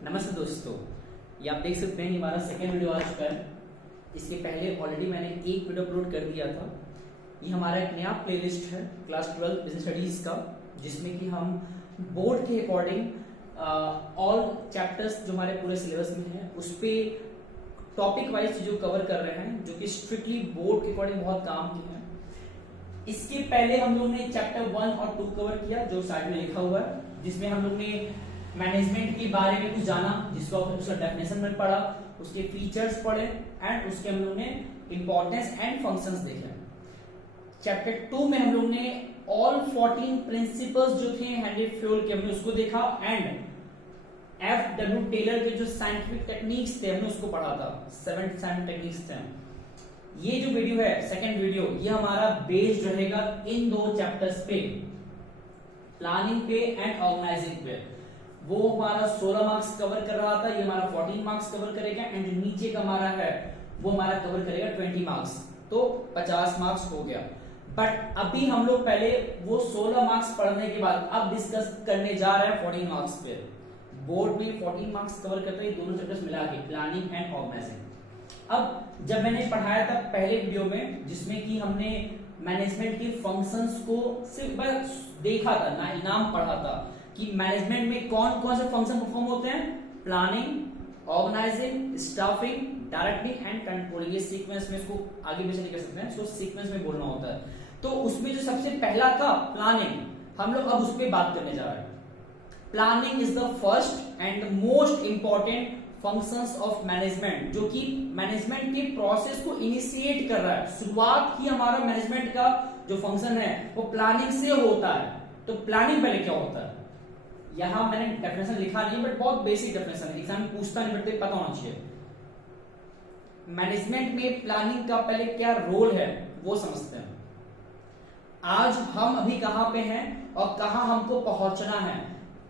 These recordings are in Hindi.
नमस्ते दोस्तों, ये आप देख सकते हैं हमारा सेकेंड वीडियो आ चुका है। इसके पहले ऑलरेडी मैंने एक वीडियो अपलोड कर दिया था। ये हमारा एक नया प्लेलिस्ट है क्लास 12 बिजनेस स्टडीज का, जिसमें कि हम बोर्ड के अकॉर्डिंग ऑल चैप्टर्स जो हमारे पूरे सिलेबस में है उस पर टॉपिक वाइज चीजों कवर कर रहे हैं, जो कि स्ट्रिक्टली बोर्ड के अकॉर्डिंग बहुत काम की है। इसके पहले हम लोग ने चैप्टर 1 और 2 कवर किया, जो साइड में लिखा हुआ है, जिसमें हम लोग ने मैनेजमेंट के बारे में कुछ जाना, जिसको उसका डेफिनेशन में पढ़ा, उसके फीचर्स पढ़े एंड उसके हम लोग ने इंपॉर्टेंस एंड फंक्शंस देखे। चैप्टर 2 में हम लोग ने ऑल 14 प्रिंसिपल्स जो थे हेनरी फ्योल के, हमने उसको देखा एंड एफ.डब्ल्यू. टेलर के जो साइंटिफिक टेक्निक्स थे हमने उसको पढ़ा था। 7 साइंटिफिक टेक्निक्स थे। ये जो वीडियो है सेकंड वीडियो, ये हमारा बेस्ड रहेगा इन दो चैप्टर्स पे, प्लानिंग पे एंड ऑर्गेनाइजिंग पे। वो हमारा 16 मार्क्स कवर कर रहा था, ये हमारा 14 मार्क्स कवर करेगा एंड जो नीचे का हमारा है वो हमारा कवर करेगा 20 मार्क्स, तो 50 मार्क्स हो गया। बट अभी हम लोग पहले वो 16 मार्क्स पढ़ने के बाद अब डिस्कस करने जा रहे हैं 14 मार्क्स पे। बोर्ड में 14 मार्क्स कवर करते हैं दोनों चैप्टर्स मिला के, प्लानिंग एंड ऑर्गेनाइजिंग। अब जब मैंने पढ़ाया था पहले वीडियो में, जिसमें कि हमने मैनेजमेंट के फंक्शंस को सिर्फ बस देखा था, नाम पढ़ा था कि मैनेजमेंट में कौन कौन से फंक्शन परफॉर्म होते हैं, planning, organising, staffing, directing and controlling. ये सीक्वेंस में इसको आगे पीछे नहीं कर सकते हैं, इसको सीक्वेंस में बोलना होता है। तो उसमें जो सबसे पहला था प्लानिंग, हम लोग अब उस पर बात करने जा रहे हैं। Planning is the first and most important functions of management, जो कि मैनेजमेंट के प्रोसेस को इनिशिएट कर रहा है। शुरुआत ही हमारा मैनेजमेंट का जो फंक्शन है वो प्लानिंग से होता है। तो प्लानिंग पहले क्या होता है, यहां मैंने डेफिनेशन लिखा नहीं, बट बहुत बेसिक डेफिनेशन है, एग्जाम में पूछता नहीं, बट पता होना चाहिए। मैनेजमेंट में प्लानिंग का पहले क्या रोल है वो समझते हैं। आज हम अभी कहां पे हैं और कहां हमको पहुंचना है,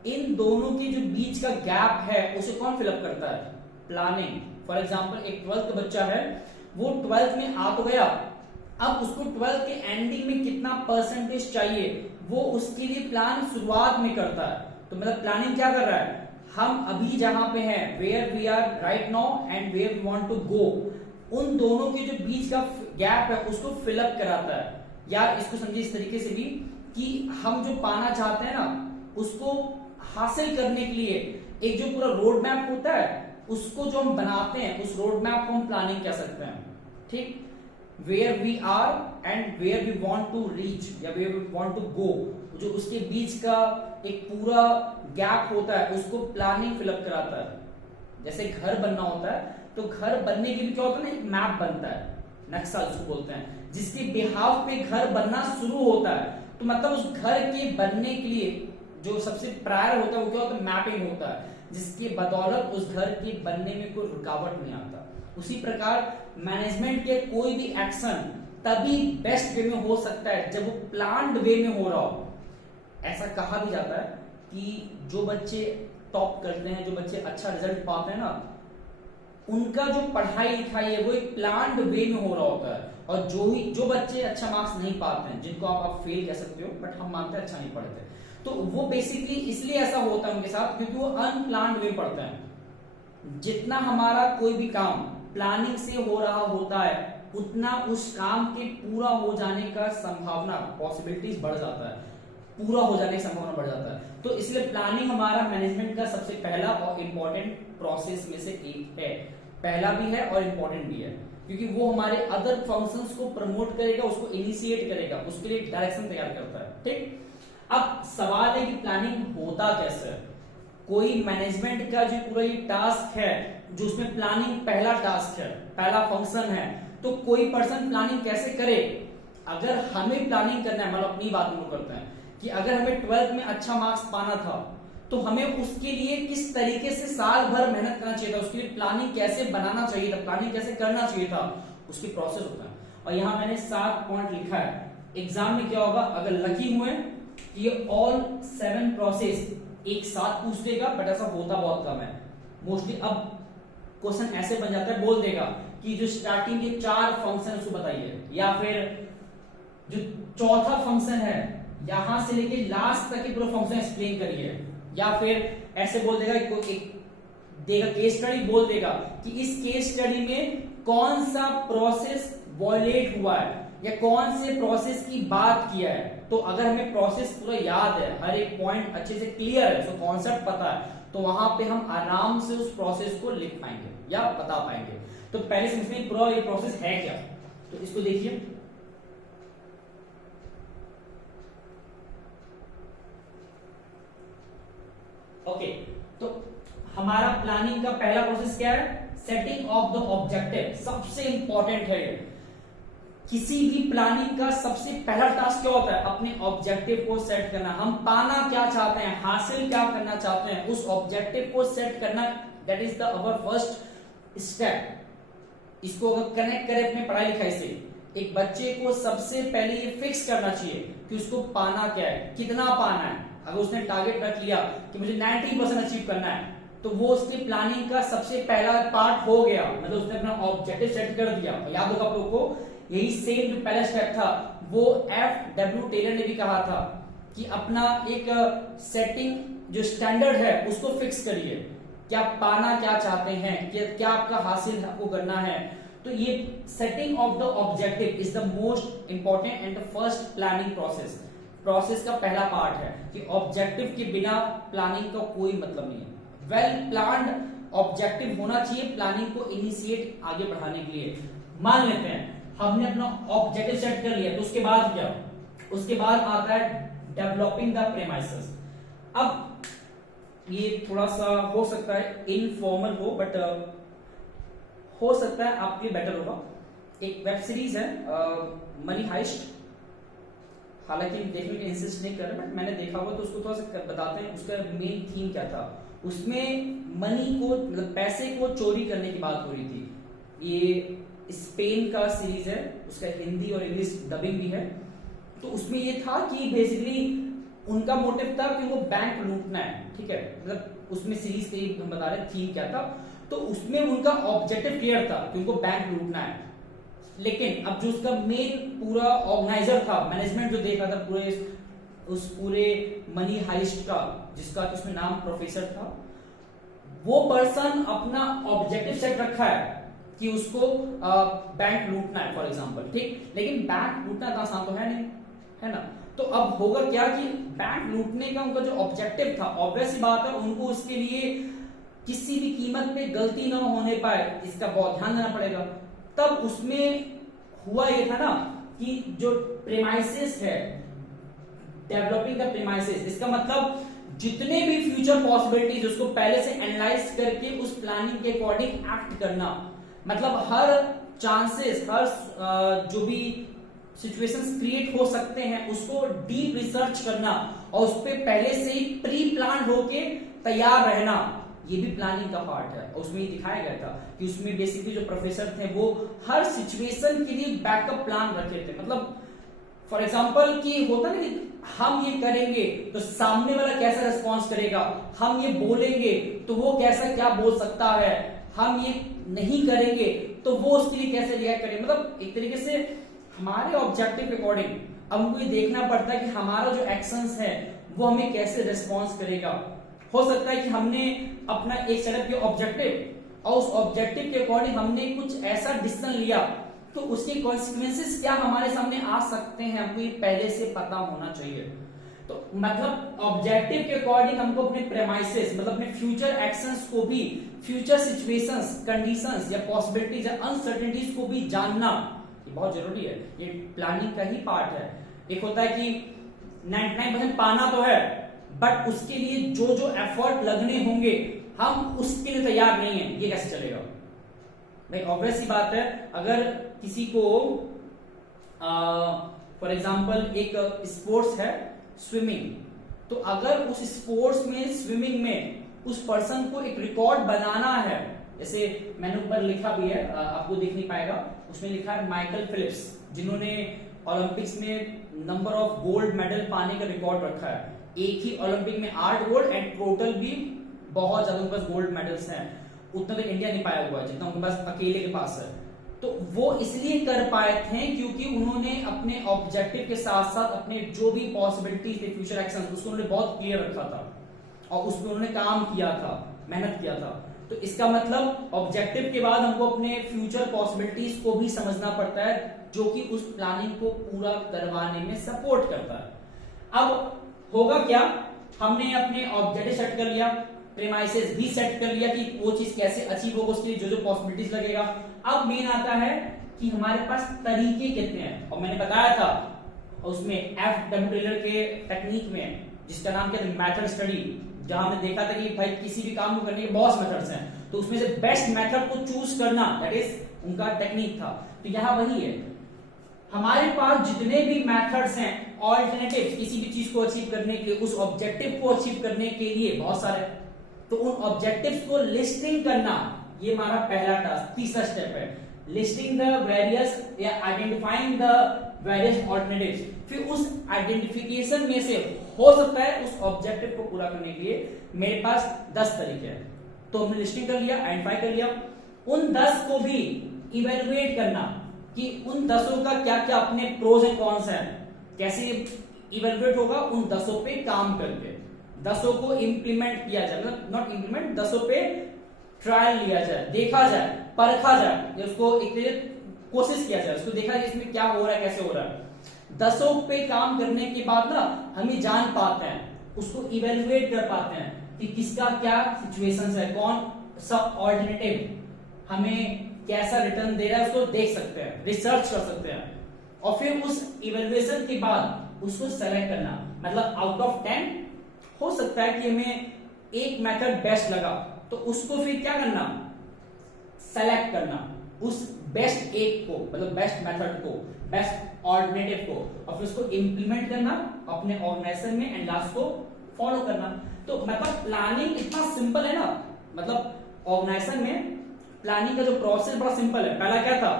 इन दोनों के जो बीच का गैप है उसे कौन फिलअप करता है, प्लानिंग। फॉर एग्जाम्पल एक 12th का बच्चा है, वो 12th में आ तो गया, अब उसको 12th के एंडिंग में कितना परसेंटेज चाहिए वो उसके लिए प्लान शुरुआत में करता है। तो मतलब प्लानिंग क्या कर रहा है, हम अभी जहां पे हैं, where we are right now and where we want to go, उन दोनों के जो बीच का गैप है उसको फिलअप कराता है। या इसको समझिए इस तरीके से भी कि हम जो पाना चाहते हैं ना, उसको हासिल करने के लिए एक जो पूरा रोड मैप होता है उसको जो हम बनाते हैं, उस रोड मैप को हम प्लानिंग कह सकते हैं। ठीक, where we are and where we want to reach या where we want to go, जो उसके बीच का एक पूरा गैप होता है उसको प्लानिंग फिलअप कराता है। जैसे घर बनना होता है तो घर बनने के लिए क्या होता है ना, एक मैप बनता है, नक्शा जिसको बोलते हैं, जिसके बिहाफ पे घर बनना शुरू होता है। तो मतलब उस घर के बनने के लिए जो सबसे प्रायर होता है वो क्या होता है, मैपिंग होता है, जिसके बदौलत उस घर के बनने में कोई रुकावट नहीं आता। उसी प्रकार मैनेजमेंट के कोई भी एक्शन तभी बेस्ट वे में हो सकता है जब वो प्लान्ड वे में हो रहा हो। ऐसा कहा भी जाता है कि जो बच्चे टॉप करते हैं, जो बच्चे अच्छा रिजल्ट पाते हैं ना, उनका जो पढ़ाई लिखाई है वो एक प्लान्ड वे में हो रहा होता है। और जो बच्चे अच्छा मार्क्स नहीं पाते हैं, जिनको आप फेल कह सकते हो, बट हम मानते हैं अच्छा नहीं पढ़ते, तो वो बेसिकली इसलिए ऐसा होता है उनके साथ क्योंकि वो अनप्लान्ड वे पढ़ते हैं। जितना हमारा कोई भी काम प्लानिंग से हो रहा होता है, उतना उस काम के पूरा हो जाने का संभावना, पॉसिबिलिटीज बढ़ जाता है, पूरा हो जाने की संभावना बढ़ जाता है। तो इसलिए प्लानिंग हमारा मैनेजमेंट का सबसे पहला और इंपॉर्टेंट प्रोसेस में से एक है। पहला भी है और इंपॉर्टेंट भी है, क्योंकि वो हमारे अदर फंक्शंस को प्रमोट करेगा, उसको इनिशिएट करेगा, उसके लिए डायरेक्शन तैयार करता है। ठीक, अब सवाल है कि प्लानिंग होता कैसे है। कोई मैनेजमेंट का जो पूरा ये टास्क है, जो उसमें प्लानिंग पहला टास्क है, पहला फंक्शन है, तो कोई पर्सन प्लानिंग कैसे करे। अगर हमें प्लानिंग करना है, मतलब अपनी बात हम करते हैं कि अगर हमें 12th में अच्छा मार्क्स पाना था तो हमें उसके लिए किस तरीके से साल भर मेहनत करना चाहिए था, उसके लिए प्लानिंग कैसे बनाना चाहिए था, प्लानिंग कैसे करना चाहिए था, उसकी प्रोसेस होता है। और यहां मैंने 7 पॉइंट लिखा है। एग्जाम में क्या होगा, अगर लकी हुए कि ये ऑल 7 प्रोसेस एक साथ पूछ देगा, बट ऐसा होता बहुत कम है मोस्टली। अब क्वेश्चन ऐसे बन जाता है, बोल देगा कि जो स्टार्टिंग के 4 फंक्शन उसको बताइए, या फिर जो चौथा फंक्शन है यहां से लेके लास्ट तक के पूरा फंक्शन एक्सप्लेन करिए, या फिर ऐसे बोल देगा एक देगा, केस स्टडी बोल देगा कि इस केस स्टडी में कौन सा प्रोसेस वॉयलेट हुआ है या कौन से प्रोसेस की बात किया है। तो अगर हमें प्रोसेस पूरा याद है, हर एक पॉइंट अच्छे से क्लियर है, तो कॉन्सेप्ट पता है, तो वहां पे हम आराम से उस प्रोसेस को लिख पाएंगे या बता पाएंगे। तो पहले समझिए पूरा ये प्रोसेस है क्या, तो इसको देखिए। ओके, तो हमारा प्लानिंग का पहला प्रोसेस क्या है, सेटिंग ऑफ द ऑब्जेक्टिव। सबसे इंपॉर्टेंट है ये। किसी भी प्लानिंग का सबसे पहला टास्क क्या होता है, अपने ऑब्जेक्टिव को सेट करना। हम पाना क्या चाहते हैं, हासिल क्या करना चाहते हैं, उस ऑब्जेक्टिव को सेट करना, that is the our first step. इसको अगर कनेक्ट करें अपने पढ़ाई लिखाई से, एक बच्चे को सबसे पहले ये फिक्स करना चाहिए कि उसको पाना क्या है, कितना पाना है। अगर उसने टारगेट रख लिया कि मुझे 90% अचीव करना है, तो वो उसकी प्लानिंग का सबसे पहला पार्ट हो गया, मतलब उसने अपना ऑब्जेक्टिव सेट कर दिया। याद होगा आप लोग को, यही सेम जो पहला स्टेप था वो FW टेलर ने भी कहा था कि अपना एक सेटिंग जो स्टैंडर्ड है उसको फिक्स करिए, क्या पाना क्या चाहते हैं, क्या आपका हासिल आपको करना है। तो ये setting of the objective is the most important and the first planning process. Process का पहला पार्ट है कि ऑब्जेक्टिव के बिना प्लानिंग का कोई मतलब नहीं है। वेल प्लान्ड ऑब्जेक्टिव होना चाहिए प्लानिंग को इनिशिएट आगे बढ़ाने के लिए। मान लेते हैं हमने अपना ऑब्जेक्टिव सेट कर लिया, तो उसके बाद क्या, उसके बाद आता है डेवलपिंग द प्रेमाइसेस। अब ये थोड़ा सा हो सकता है इनफॉर्मल हो, बट हो सकता है आपके लिए बेटर होगा। एक वेब सीरीज है मनी हाइस्ट, हालांकि देखने के इंसिस्ट नहीं कर रहे, बट मैंने देखा हुआ, तो उसको थोड़ा सा बताते हैं उसका मेन थीम क्या था। उसमें मनी को, मतलब पैसे को चोरी करने की बात हो रही थी। ये स्पेन का सीरीज है, उसका हिंदी और इंग्लिश डबिंग भी है। तो उसमें ये था कि बेसिकली उनका मोटिव था कि वो बैंक लूटना है, ठीक है, मतलब उसमें सीरीज के हम बता रहे थीम क्या था। तो उसमें उनका ऑब्जेक्टिव क्लियर था कि उनको बैंक लूटना है। लेकिन अब जो उसका मेन पूरा ऑर्गेनाइजर था, मैनेजमेंट जो देखा था पूरे उस पूरे मनी हाइस्ट का, जिसका उसमें नाम प्रोफेसर था, वो पर्सन अपना ऑब्जेक्टिव सेट रखा है कि उसको बैंक लूटना है फॉर एग्जांपल, ठीक। लेकिन बैंक लूटना इतना आसान तो है नहीं, है ना। तो अब होगा क्या कि बैंक लूटने का उनका जो ऑब्जेक्टिव था, ऑब्वियस सी बात है उनको उसके लिए किसी भी कीमत पे गलती ना होने पाए, इसका बहुत ध्यान देना पड़ेगा। तब उसमें हुआ ये था ना कि जो प्रेमाइसेस है, डेवलपिंग द प्रेमाइसेस, इसका मतलब जितने भी फ्यूचर पॉसिबिलिटीज उसको पहले से एनालाइज करके उस प्लानिंग के अकॉर्डिंग एक्ट करना। मतलब हर चांसेस, हर जो भी सिचुएशंस क्रिएट हो सकते हैं उसको डीप रिसर्च करना और उस पर पहले से ही प्री प्लान होके तैयार रहना, ये भी प्लानिंग का पार्ट है। और उसमें दिखाया गया था कि उसमें बेसिकली जो प्रोफेसर थे वो हर सिचुएशन के लिए बैकअप प्लान रखे थे। मतलब फॉर एग्जांपल कि होता ना कि हम ये करेंगे तो सामने वाला कैसा रिस्पॉन्स करेगा, हम ये बोलेंगे तो वो कैसा क्या बोल सकता है, हम ये नहीं करेंगे तो वो उसके लिए कैसे रिएक्ट करेगा। मतलब एक तरीके से हमारे ऑब्जेक्टिव के अकॉर्डिंग अब हमको ये देखना पड़ता है कि हमारा जो एक्शंस है वो हमें कैसे रिस्पॉन्स करेगा। हो सकता है कि हमने अपना एक सेटअप किया ऑब्जेक्टिव और उस ऑब्जेक्टिव के अकॉर्डिंग हमने कुछ ऐसा डिसीजन लिया तो उसके कॉन्सिक्वेंसेस क्या हमारे सामने आ सकते हैं, हमको ये पहले से पता होना चाहिए। तो मतलब ऑब्जेक्टिव के अकॉर्डिंग हमको अपने प्रेमाइसेस, मतलब अपने फ्यूचर एक्शंस को भी, फ्यूचर सिचुएशंस, कंडीशंस या पॉसिबिलिटीज या अनसर्टेनिटीज को भी जानना ये बहुत जरूरी है। ये प्लानिंग का ही पार्ट है। एक होता है कि 99% पाना तो है, बट उसके लिए जो जो एफर्ट लगने होंगे हम उसके लिए तैयार नहीं है, ये कैसे चलेगा भाई। ऑब्वियस सी बात है, अगर किसी को फॉर एग्जांपल एक स्पोर्ट्स है स्विमिंग, तो अगर उस स्पोर्ट्स में स्विमिंग में उस पर्सन को एक रिकॉर्ड बनाना है, जैसे मैंने ऊपर लिखा भी है, आपको दिख नहीं पाएगा, उसमें लिखा है माइकल फिलिप्स, जिन्होंने ओलंपिक्स में नंबर ऑफ गोल्ड मेडल पाने का रिकॉर्ड रखा है। एक ही ओलंपिक में 8 गोल्ड एंड टोटल भी बहुत ज्यादा उनके पास गोल्ड मेडल्स हैं। उतना तो इंडिया नहीं पाया हुआ है जितना उनके पास अकेले के पास है। तो वो इसलिए कर पाए थे क्योंकि उन्होंने अपने ऑब्जेक्टिव के साथ साथ अपने जो भी पॉसिबिलिटीज थे, फ्यूचर एक्शन, उसको उन्होंने बहुत क्लियर रखा था और उसमें उन्होंने काम किया था, मेहनत किया था। तो इसका मतलब ऑब्जेक्टिव के बाद हमको अपने फ्यूचर पॉसिबिलिटीज को भी समझना पड़ता है, जो कि उस प्लानिंग को पूरा करवाने में सपोर्ट करता है। अब होगा क्या, हमने अपने ऑब्जेक्टिव सेट कर लिया, प्रेमाइसेस भी सेट कर लिया कि वो चीज कैसे अचीव होगा, उसके लिए जो जो पॉसिबिलिटीज लगेगा। अब मेन आता है कि हमारे पास तरीके कितने हैं, और मैंने बताया था उसमें एफ.डब्ल्यू. टेलर के टेक्निक में, जिसका नाम क्या था, मेथड स्टडी, जहां हमने देखा था कि भाई किसी भी काम को करने के बहुत मेथड्स हैं, तो उसमें से बेस्ट मेथड को चूज करना, दैट इज उनका टेक्निक था। तो यहां वही है, हमारे पास जितने भी मेथड्स हैं, ऑल्टरनेटिव किसी भी चीज को अचीव करने के लिए, उस ऑब्जेक्टिव को अचीव करने के लिए बहुत सारे, तो उन ऑब्जेक्टिव्स को लिस्टिंग करना, ये हमारा पहला टास्क, तीसरा स्टेप है, लिस्टिंग द वेरियस या आइडेंटिफाइंग द वेरियस ऑल्टरनेटिव्स। फिर उस आइडेंटिफिकेशन में से हो सकता है उस ऑब्जेक्टिव को पूरा करने के लिए मेरे पास 10 तरीके हैं, तो हमने लिस्टिंग कर लिया, आइडेंटिफाई कर लिया, उन 10 को भी इवेलुएट करना कि उन 10 का क्या क्या अपने प्रोज एंड कॉन्स हैं, कैसे इवेलुएट होगा, उन 10 पे काम करके 10 को इंप्लीमेंट किया जाए, मतलब नॉट इंप्लीमेंट, 10 पे ट्रायल लिया जाए, देखा जाए, परखा जाए, उसको एक कोशिश किया जाए, उसको देखा जाए इसमें क्या हो रहा है, कैसे हो रहा है। 10 पे काम करने के बाद ना हम ये जान पाते हैं, उसको इवेलुएट कर पाते हैं कि किसका क्या सिचुएशंस है, कौन सा ऑल्टरनेटिव हमें कैसा रिटर्न दे रहा है, उसको देख सकते हैं, रिसर्च कर सकते हैं, और फिर उस इवेल्युएशन के बाद उसको सेलेक्ट करना, मतलब आउट ऑफ 10 हो सकता है कि हमें एक मेथड बेस्ट लगा, तो उसको फिर क्या करना, सेलेक्ट करना उस बेस्ट एक को, मतलब बेस्ट मेथड को, बेस्ट ऑल्टरनेटिव को, और फिर उसको इंप्लीमेंट करना अपने ऑर्गेनाइजेशन में, एंड लास्ट को फॉलो करना। तो मतलब प्लानिंग इतना सिंपल है ना, मतलब ऑर्गेनाइजेशन में प्लानिंग का जो प्रोसेस बड़ा सिंपल है। पहला क्या था,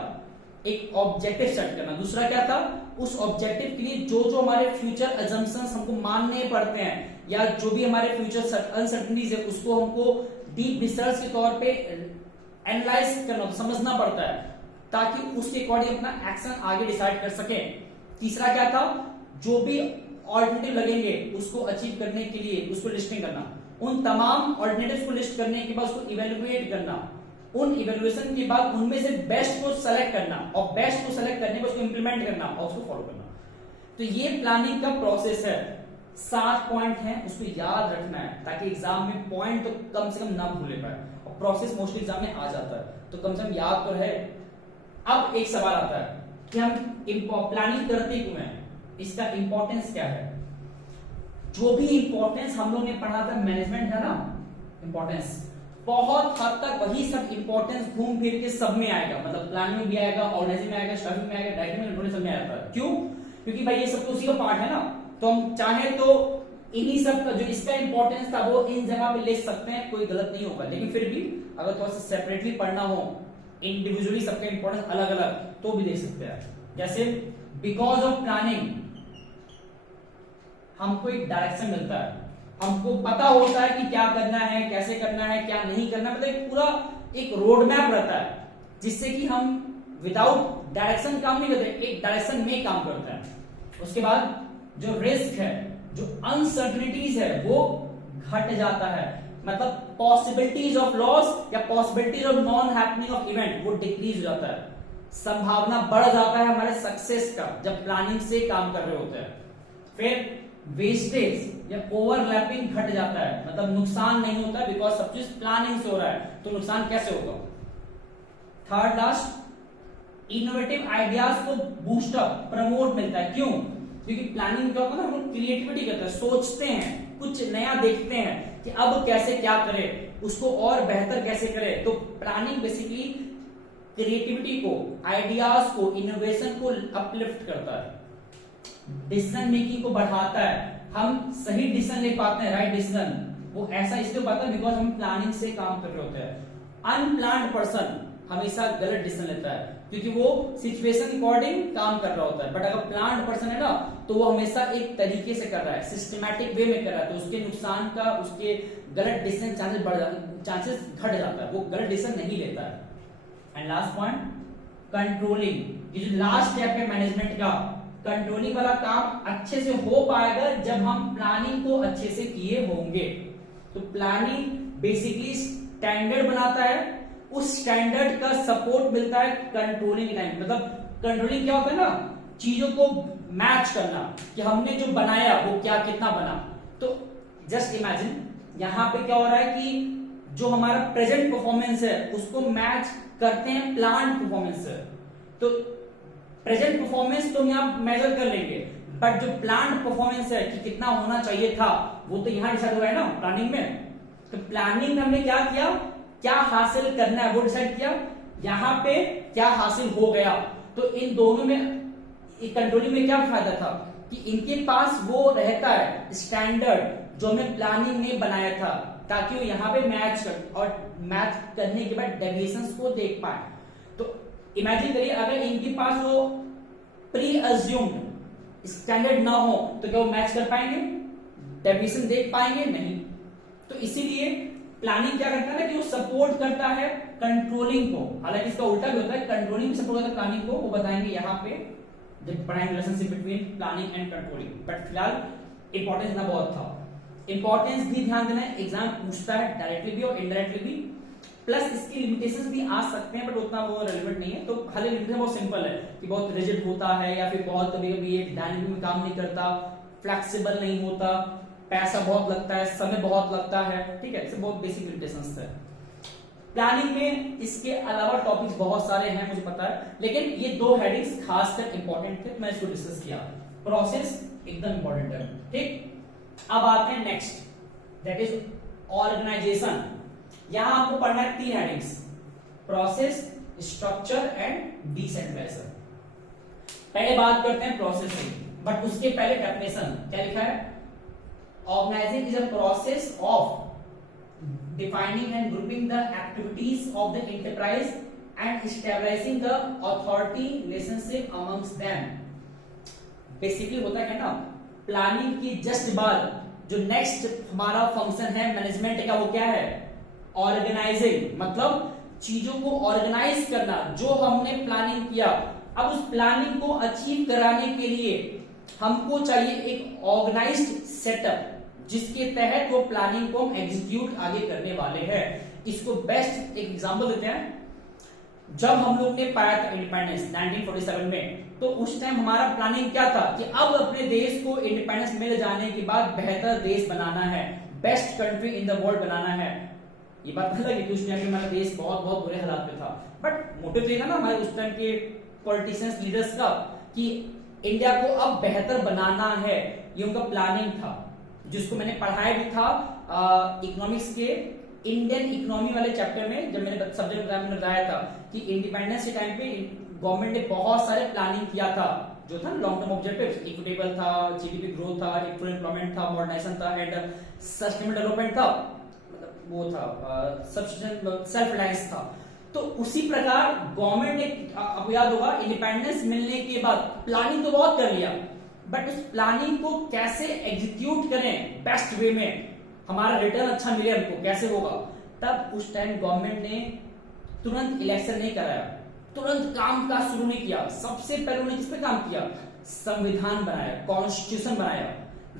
एक ऑब्जेक्टिव सेट करना, दूसरा क्या था, उस ऑब्जेक्टिव के लिए जो जो हमारे फ्यूचर अजम्पशंस हमको मानने पड़ते हैं, या जो भी हमारे फ्यूचर अनसर्टेनिटीज है, उसको हमको डीप रिसर्च के तौर पे एनालाइज करना, समझना पड़ता है, ताकि उसके अकॉर्डिंग अपना एक्शन आगे डिसाइड कर सके। तीसरा क्या था, जो भी ऑल्टरनेटिव लगेंगे उसको अचीव करने के लिए उसको लिस्टिंग करना, उन तमाम ऑल्टरनेटिव्स को लिस्ट करने के बाद उसको इवेलुएट करना, उन इवेल्युएशन के बाद उनमें से बेस्ट को सेलेक्ट करना, और बेस्ट को सेलेक्ट करने पर उसको इंप्लीमेंट करना और उसको फॉलो करना। तो ये प्लानिंग का प्रोसेस है। 7 पॉइंट हैं, उसको याद रखना है, ताकि एग्जाम में पॉइंट तो कम से कम ना भूले पाए, और प्रोसेस मोस्टली एग्जाम में आ जाता है, तो कम से कम याद तो है। अब एक सवाल आता है कि हम प्लानिंग करते क्यों हैं, इसका इंपॉर्टेंस क्या है। जो भी इंपॉर्टेंस हम लोग ने पढ़ा था मैनेजमेंट है ना, इंपॉर्टेंस बहुत हद तक वही सब इंपॉर्टेंस घूम फिर के सब में आएगा, मतलब प्लानिंग में भी आएगा, ऑर्गेनाइजिंग में आएगा, स्टाफिंग में आएगा, डायरेक्टिंग में, सब में आता है। क्यों? क्योंकि भाई ये सब तो उसी का पार्ट है ना, तो हम चाहे तो इन्हीं सब का जो इसका इंपॉर्टेंस था वो इन जगह पे ले सकते हैं, कोई गलत नहीं होगा, लेकिन फिर भी अगर थोड़ा सा सेपरेटली पढ़ना हो, इंडिविजुअली सबका इंपॉर्टेंस अलग अलग, तो भी देख सकते हैं। जैसे बिकॉज ऑफ प्लानिंग हमको एक डायरेक्शन मिलता है, हमको पता होता है कि क्या करना है, कैसे करना है, क्या नहीं करना, मतलब एक पूरा एक रोड मैप रहता है, जिससे कि हम विदाउट डायरेक्शन काम नहीं करते, एक डायरेक्शन में काम करते हैं। उसके बाद जो रिस्क है, जो अनसर्टेनिटीज है, वो घट जाता है, मतलब पॉसिबिलिटीज ऑफ लॉस या possibilities of non happening of event वो डिक्रीज हो जाता है, संभावना बढ़ जाता है हमारे सक्सेस का जब प्लानिंग से काम कर रहे होते हैं। फिर वेस्टेज या ओवरलैपिंग घट जाता है, मतलब नुकसान नहीं होता, बिकॉज सब चीज प्लानिंग से हो रहा है, तो नुकसान कैसे होगा। थर्ड लास्ट, इनोवेटिव आइडियाज को बूस्टअप प्रमोट मिलता है। क्यों? क्योंकि प्लानिंग क्या होता है ना, हम क्रिएटिविटी करते हैं, सोचते हैं, कुछ नया देखते हैं कि अब कैसे क्या करें, उसको और बेहतर कैसे करें। तो प्लानिंग बेसिकली क्रिएटिविटी को, आइडियाज को, इनोवेशन को अपलिफ्ट करता है, डिसीजन मेकिंग को बढ़ाता है, हम सही डिसीजन ले पाते हैं, राइट डिसीजन। वो ऐसा इसलिए पाता है बिकॉज हम प्लानिंग से काम कर रहे होते हैं। अनप्लान्ड पर्सन हमेशा गलत डिसीजन लेता है, क्योंकि वो सिचुएशन अकॉर्डिंग काम कर रहा होता है। बट अगर प्लान्ड पर्सन है ना, तो वो हमेशा एक तरीके से कर रहा है, सिस्टमैटिक वे में कर रहा है, तो उसके नुकसान का, उसके गलत डिसीजन चांसेस बढ़ जाते, चांसेस घट जाता है, वो गलत डिसीजन नहीं लेता है। And last point, controlling. ये जो लास्ट स्टेप है मैनेजमेंट का, कंट्रोलिंग वाला काम अच्छे से हो पाएगा जब हम प्लानिंग को अच्छे से किए होंगे। तो प्लानिंग बेसिकली स्टैंडर्ड बनाता है, उस स्टैंडर्ड का सपोर्ट मिलता है कंट्रोलिंग टाइम। मतलब कंट्रोलिंग क्या होता है ना, चीजों को मैच करना कि हमने जो बनाया वो क्या कितना बना। तो जस्ट इमेजिन यहां पे क्या हो रहा है कि जो हमारा प्रेजेंट परफॉर्मेंस है उसको मैच करते हैं प्लान परफॉर्मेंस से। तो प्रेजेंट परफॉर्मेंस तो यहां मेजर कर लेंगे, बट जो प्लान परफॉर्मेंस है कि कितना होना चाहिए था वो तो यहां डिसाइड हुआ है ना प्लानिंग में। तो प्लानिंग में हमने क्या किया, क्या हासिल करना है वो डिसाइड किया, यहां पे क्या हासिल हो गया। तो इन दोनों में कंट्रोलिंग में क्या फायदा था कि इनके पास वो रहता है स्टैंडर्ड जो हमने प्लानिंग में बनाया था, ताकि वो यहां पे मैच कर और मैच करने के बाद डेविएशंस को देख पाए। तो इमेजिन करिए अगर इनके पास वो प्री अज्यूम्ड स्टैंडर्ड ना हो तो क्या वो मैच कर पाएंगे, डेविएशन देख पाएंगे? नहीं। तो इसीलिए प्लानिंग क्या करता है ना कि वो सपोर्ट करता है कंट्रोलिंग को। हालांकि इसका उल्टा भी होता है, कंट्रोलिंग भी सपोर्ट करता है प्लानिंग को, वो बताएंगे यहाँ पे जब पढ़ाएंगे relationship between planning and controlling. But फिलहाल इंपॉर्टेंस ना बहुत था, इंपॉर्टेंस भी ध्यान देना है, एग्जाम पूछता है डायरेक्टली भी और इनडायरेक्टली भी, प्लस इसकी लिमिटेशंस भी आ सकते हैं बट उतना वो रेलेवेंट नहीं है। तो खाली लिमिटेशन बहुत सिंपल है कि बहुत रिजिड होता है या फिर बहुत कभी कभी ये डायनेमिक में काम नहीं करता, फ्लेक्सिबल नहीं होता, पैसा बहुत लगता है, समय बहुत लगता है, ठीक है, इससे बहुत बेसिक लिमिटेशंस है। प्लानिंग में इसके अलावा टॉपिक्स बहुत सारे हैं मुझे पता है, लेकिन ये दो हेडिंग्स खासकर इंपॉर्टेंट थे, मैं इसको डिस्कस किया। प्रोसेस एकदम इंपॉर्टेंट है, ठीक। अब आते हैं नेक्स्ट, दैट इज ऑर्गेनाइजेशन। यहां आपको पढ़ना है 3 headings, process, structure and decentralisation. पहले बात करते हैं प्रोसेस की, बट उसके पहले डेफिनेशन क्या लिखा है, organising is a process of defining and grouping the activities of the enterprise and establishing the authority relationship amongst them। Basically होता है ना, प्लानिंग की जस्ट बाद जो नेक्स्ट हमारा फंक्शन है मैनेजमेंट का वो क्या है, ऑर्गेनाइजिंग। मतलब चीजों को ऑर्गेनाइज करना, जो हमने प्लानिंग किया अब उस प्लानिंग को अचीव कराने के लिए हमको चाहिए एक ऑर्गेनाइज्ड सेटअप जिसके तहत वो प्लानिंग को हम एग्जीक्यूट आगे करने वाले हैं। इसको बेस्ट एक एग्जांपल देते हैं, जब हम लोग ने पाया था इंडिपेंडेंस 1947 में, तो उस टाइम हमारा प्लानिंग क्या था कि अब अपने देश को इंडिपेंडेंस मिल जाने के बाद बेहतर देश बनाना है, best country in the world बनाना है। ये बात अलग है कि उस टाइम हमारा देश बहुत बहुत बुरे हालात में था, बट मोटिव तो ये था ना हमारे उस टाइम के पॉलिटिशियंस लीडर्स का कि इंडिया को अब बेहतर बनाना है, ये उनका प्लानिंग था, जिसको मैंने पढ़ाया भी था इकोनॉमिक्स के इंडियन इकोनॉमी वाले चैप्टर में। जब मैंने सब्जेक्ट मैंने बताया था कि इंडिपेंडेंस के टाइम पे गवर्नमेंट ने बहुत सारे प्लानिंग किया था, जो था लॉन्ग टर्म ऑब्जेक्टिव्स, इक्विटेबल था, जीडीपी ग्रोथ था, फुल एम्प्लॉयमेंट था, मॉडर्नाइजेशन था एंड सस्टेनेबल डेवलपमेंट था, मतलब वो था सेल्फ रिलायंस था। तो उसी प्रकार गवर्नमेंट ने, आपको याद होगा, इंडिपेंडेंस मिलने के बाद प्लानिंग तो बहुत कर लिया, बट उस प्लानिंग को कैसे एग्जीक्यूट करें बेस्ट वे में, हमारा रिटर्न अच्छा मिले हमको, कैसे होगा। तब उस टाइम गवर्नमेंट ने तुरंत इलेक्शन नहीं कराया, तुरंत काम का शुरू नहीं किया। सबसे पहले उन्होंने किस पे काम किया, संविधान बनाया, कॉन्स्टिट्यूशन बनाया,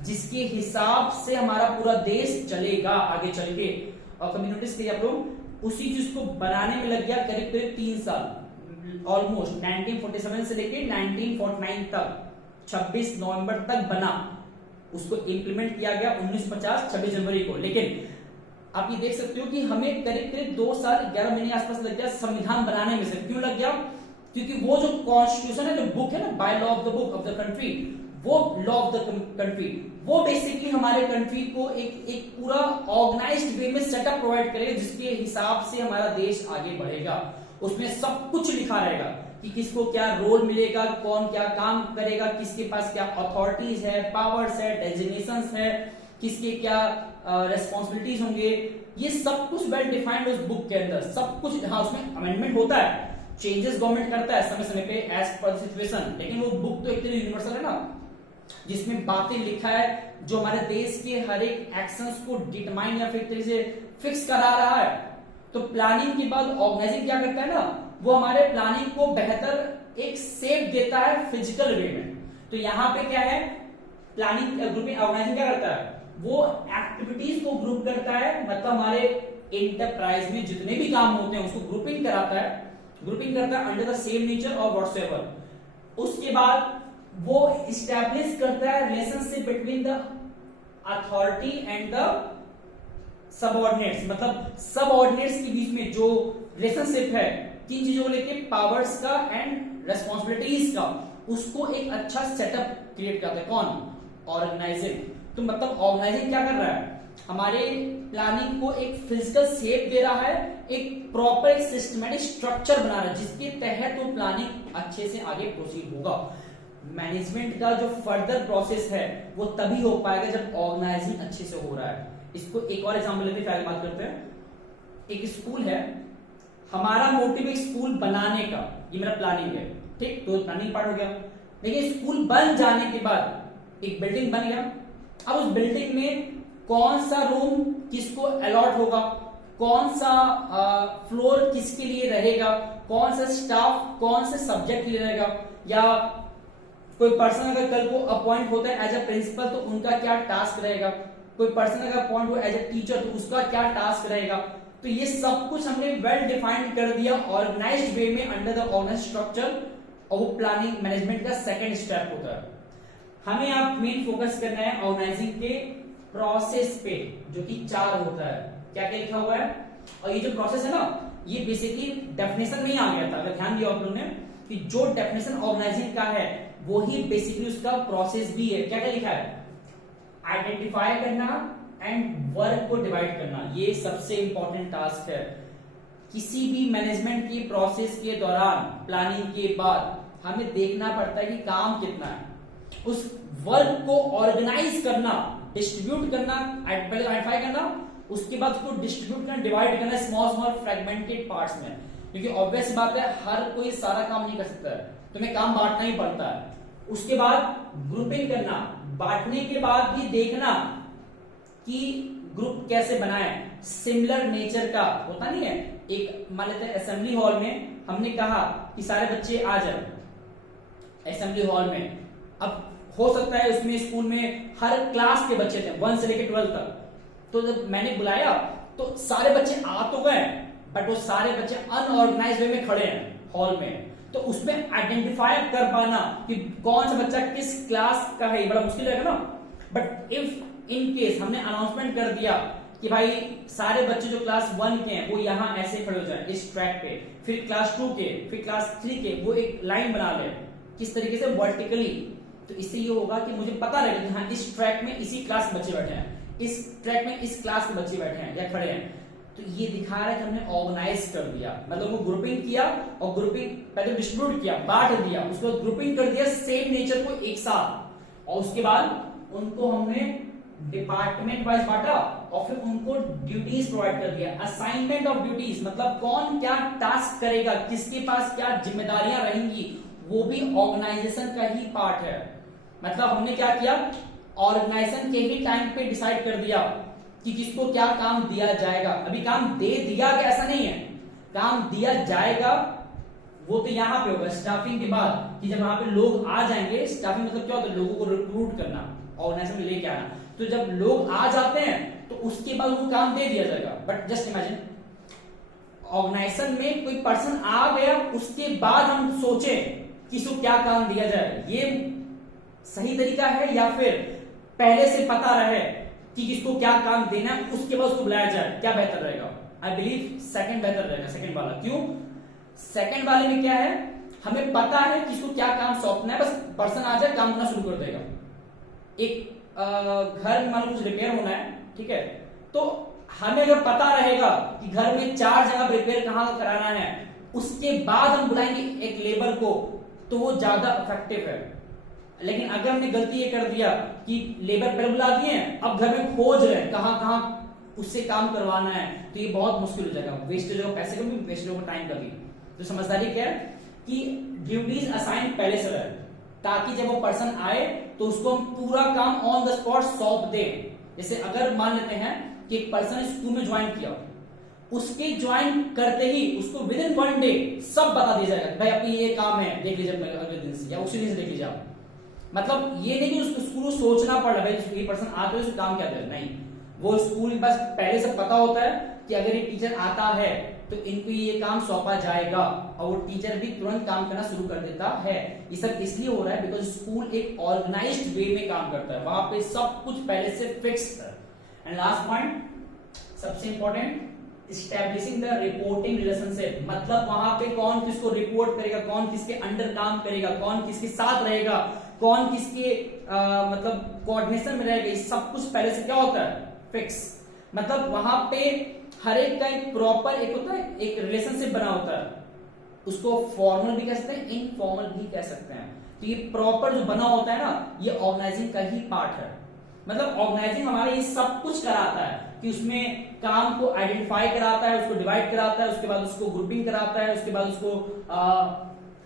जिसके हिसाब से हमारा पूरा देश चलेगा आगे चल के। और कभी नोटिस किया आप लोग, उसी चीज को बनाने में लग गया करीब करीब 3 साल, ऑलमोस्ट 1947 से लेके 1949 तक, 26 नवंबर तक बना, उसको इंप्लीमेंट किया गया 1950 26 जनवरी को। लेकिन आप ये देख सकते हो कि हमें करीब करीब 2 साल 11 महीने आसपास लग गया संविधान बनाने में से। क्यों लग गया, क्योंकि वो जो कॉन्स्टिट्यूशन है, जो बुक है ना, by law of the book of the country, वो लॉ ऑफ द कंट्री, वो बेसिकली हमारे कंट्री को एक पूरा ऑर्गेनाइज्ड वे में सेटअप प्रोवाइड करेगा, जिसके हिसाब से हमारा देश आगे बढ़ेगा। उसमें सब कुछ लिखा रहेगा कि किसको क्या रोल मिलेगा, कौन क्या काम करेगा, किसके पास क्या अथॉरिटीज है, पावर्स है, डेजिग्नेशंस है, किसके क्या रेस्पॉन्सिबिलिटीज होंगे, ये सब कुछ वेल डिफाइंड उस बुक के अंदर, सब कुछ। हाँ, उसमें अमेंडमेंट होता है, चेंजेस गवर्नमेंट करता है समय समय पे एज पर सिचुएशन, लेकिन वो बुक तो एक तरह यूनिवर्सल है ना, जिसमें बातें लिखा है जो हमारे देश के हर एक एक्शंस को डिटरमाइन या फिर तरह से फिक्स करा रहा है। तो प्लानिंग के बाद ऑर्गेनाइजिंग क्या करता है ना, वो हमारे प्लानिंग को बेहतर एक शेप देता है फिजिकल वे में। तो यहां पे क्या है, प्लानिंग ग्रुपिंग ऑर्गेनाइजिंग क्या करता है, वो एक्टिविटीज को ग्रुप करता है, मतलब हमारे इंटरप्राइज में जितने भी काम होते हैं उसको ग्रुपिंग कराता है, ग्रुपिंग करता है अंडर द सेम नेचर और व्हाटसएवर। उसके बाद वो इस्टेब्लिश करता है relationship between the authority and the subordinates, मतलब सबऑर्डिनेट्स के बीच में जो रिलेशनशिप है किन चीजों को लेके, पावर्स का एंड रेस्पॉन्सिबिलिटीज का, उसको एक अच्छा सेटअप क्रिएट करता है। कौन? ऑर्गेनाइजिंग। तो मतलब ऑर्गेनाइजिंग क्या कर रहा है, हमारे प्लानिंग को एक फिजिकल शेप दे रहा है, एक प्रॉपर एक सिस्टमैटिक स्ट्रक्चर बना रहा है जिसके तहत वो प्लानिंग अच्छे से आगे प्रोसीड होगा। मैनेजमेंट का जो फर्दर प्रोसेस है वो तभी हो पाएगा जब ऑर्गेनाइजिंग अच्छे से हो रहा है। इसको एक और एग्जांपल लेते हैं, बात करते हैं। एक स्कूल है, हमारा मोटिव एक स्कूल बनाने का, ये मेरा प्लानिंग है, ठीक, तो प्लानिंग पार्ट हो गया। देखिए स्कूल बन जाने के बाद एक बिल्डिंग बन गया, अब उस बिल्डिंग में कौन सा रूम किसको अलॉट होगा, कौन सा फ्लोर किसके लिए रहेगा, कौन सा स्टाफ कौन से सब्जेक्ट के लिए रहेगा, या कोई पर्सन अगर कल को अपॉइंट होता है एज अ प्रिंसिपल तो उनका क्या टास्क रहेगा, कोई पर्सन अगर अपॉइंट हुआ एज अ टीचर तो उसका क्या टास्क रहेगा। तो ये सब कुछ हमने वेल डिफाइंड कर दिया ऑर्गेनाइज्ड वे में अंडर द ऑर्गेनाइज्ड स्ट्रक्चर, और वो प्लानिंग मैनेजमेंट का सेकंड स्टेप होता है। हमें आप मेन फोकस करना है ऑर्गेनाइजिंग के प्रोसेस पे, जो कि 4 होता है। क्या क्या लिखा हुआ है, और ये जो प्रोसेस है ना, ये बेसिकली डेफिनेशन में ही आ गया था, अगर ध्यान दिया आप लोगों ने कि जो डेफिनेशन ऑर्गेनाइजिंग का है वो ही बेसिकली उसका प्रोसेस भी है। क्या क्या लिखा है, आइडेंटिफाई करना एंड वर्क को डिवाइड करना, ये सबसे इंपॉर्टेंट टास्क है। किसी भी मैनेजमेंट की प्रोसेस के दौरान, प्लानिंग के बाद हमें देखना पड़ता है कि काम कितना है, उस वर्क को ऑर्गेनाइज करना, डिस्ट्रीब्यूट करना, पहले आइडेंटिफाई करना, उसके बाद उसको डिस्ट्रीब्यूट करना, डिवाइड करना स्मॉल स्मॉल फ्रेगमेंटेड पार्ट्स में, क्योंकि ऑब्वियस बात है हर कोई सारा काम नहीं कर सकता है, तुम्हें काम बांटना ही पड़ता है। उसके बाद ग्रुपिंग करना, बांटने के बाद भी देखना कि ग्रुप कैसे बनाए, सिमिलर नेचर का होता नहीं है। एक मान लेते हैं असेंबली हॉल में हमने कहा कि सारे बच्चे आ जाए असेंबली हॉल में, अब हो सकता है उसमें स्कूल में हर क्लास के बच्चे थे 1 से लेकर 12 तक, तो जब मैंने बुलाया तो सारे बच्चे आ तो गए बट वो सारे बच्चे अनऑर्गेनाइज वे में खड़े हैं हॉल में, तो उसमें आइडेंटिफाई कर पाना कि कौन सा बच्चा किस क्लास का है, ये बड़ा मुश्किल रहेगा ना। बट इफ इन केस हमने अनाउंसमेंट कर दिया कि भाई सारे बच्चे जो क्लास 1 के हैं वो यहाँ ऐसे खड़े हो जाए इस ट्रैक पे, फिर क्लास 2 के, फिर क्लास 3 के, वो एक लाइन बना ले किस तरीके से वर्टिकली, तो इससे ये होगा कि मुझे पता रहेगा कि हाँ इस ट्रैक में इसी क्लास के बच्चे बैठे हैं, इस ट्रैक में इस क्लास के बच्चे बैठे हैं या खड़े हैं। तो ये दिखा रहा है कि हमने ऑर्गेनाइज कर दिया, मतलब वो ग्रुपिंग किया, और ग्रुपिंग पहले डिस्ट्रीब्यूट किया, बांट दिया, उसके बाद ग्रुपिंग कर दिया सेम नेचर को एक साथ, और उसके बाद उनको हमने डिपार्टमेंट वाइज बांटा और फिर उनको ड्यूटीज प्रोवाइड कर दिया, असाइनमेंट ऑफ ड्यूटीज, मतलब कौन क्या टास्क करेगा, किसके पास क्या जिम्मेदारियां रहेंगी, वो भी ऑर्गेनाइजेशन का ही पार्ट है। मतलब हमने क्या किया, ऑर्गेनाइजेशन के ही टाइम पे डिसाइड कर दिया कि किसको क्या काम दिया जाएगा। अभी काम दे दिया कि ऐसा नहीं है, काम दिया जाएगा वो तो यहाँ पे होगा स्टाफिंग के बाद, कि जब वहां पे लोग आ जाएंगे, स्टाफिंग मतलब क्या होता है, लोगों को रिक्रूट करना, ऑर्गेनाइजेशन में लेके आना, तो जब लोग आ जाते हैं तो उसके बाद उनको काम दे दिया जाएगा। बट जस्ट इमेजिन ऑर्गेनाइजेशन में कोई पर्सन आ गया, उसके बाद हम सोचे किसको क्या काम दिया जाए, ये सही तरीका है या फिर पहले से पता रहे कि किसको क्या काम देना है उसके बाद उसको बुलाया जाए, क्या बेहतर रहेगा? आई बिलीव सेकंड बेहतर रहेगा, सेकंड वाला। क्यों? सेकंड वाले में क्या है, हमें पता है किसको क्या काम सौंपना है, बस पर्सन आ जाए काम करना शुरू कर देगा। एक घर में मान लो कुछ रिपेयर होना है, ठीक है, तो हमें अगर पता रहेगा कि घर में 4 जगह रिपेयर कहां कराना है, उसके बाद हम बुलाएंगे एक लेबर को, तो वो ज्यादा इफेक्टिव है। लेकिन अगर हमने गलती ये कर दिया कि लेबर पहले बुला दिए हैं, अब घर में खोज रहे हैं कहां कहां उससे काम करवाना है, तो ये बहुत मुश्किल हो जाएगा, वेस्टेज होगा पैसे का भी, वेस्टेज होगा टाइम का भी। तो समझदारी क्या है कि ड्यूटीज असाइन पहले से रहे, ताकि जब वो पर्सन आए तो उसको हम पूरा काम ऑन द स्पॉट सौंप दें। जैसे अगर मान लेते हैं कि एक पर्सन स्कूल में ज्वाइन किया, उसके ज्वाइन करते ही उसको विद इन 1 डे सब बता दिया जाएगा, भाई आपकी ये काम है, देख लीजिए अगले दिन से या उसी दिन से देख लीजिए आप। मतलब ये नहीं कि उसको स्कूल सोचना पड़ रहा है भाई ये पर्सन आते हुए काम क्या दे, नहीं, वो स्कूल के पास पहले से पता होता है कि अगर ये टीचर आता है तो इनको ये काम सौंपा जाएगा, और वो टीचर भी तुरंत काम करना शुरू कर देता है। ये सब इसलिए हो रहा है बिकॉज स्कूल एक ऑर्गेनाइज्ड वे में काम करता है, वहां पे सब कुछ पहले से फिक्स्ड है। एंड लास्ट पॉइंट सबसे important, establishing the reporting relationship, मतलब वहां पे कौन किसको रिपोर्ट करेगा, कौन किसके अंडर काम करेगा, कौन किसके साथ रहेगा, कौन किसके मतलब कोऑर्डिनेशन में रहेगा, ये सब कुछ पहले से क्या होता है, फिक्स। मतलब वहां पे हर एक का एक प्रॉपर एक होता है, एक रिलेशनशिप बना होता है, उसको फॉर्मल भी कह सकते हैं, इनफॉर्मल भी कह सकते हैं। तो ये प्रॉपर जो बना होता है ना, ये ऑर्गेनाइजिंग का ही पार्ट है। मतलब ऑर्गेनाइजिंग हमारे ये सब कुछ कराता है कि उसमें काम को आइडेंटिफाई कराता है, उसको डिवाइड कराता है, उसके बाद उसको ग्रुपिंग कराता है, उसके बाद उसको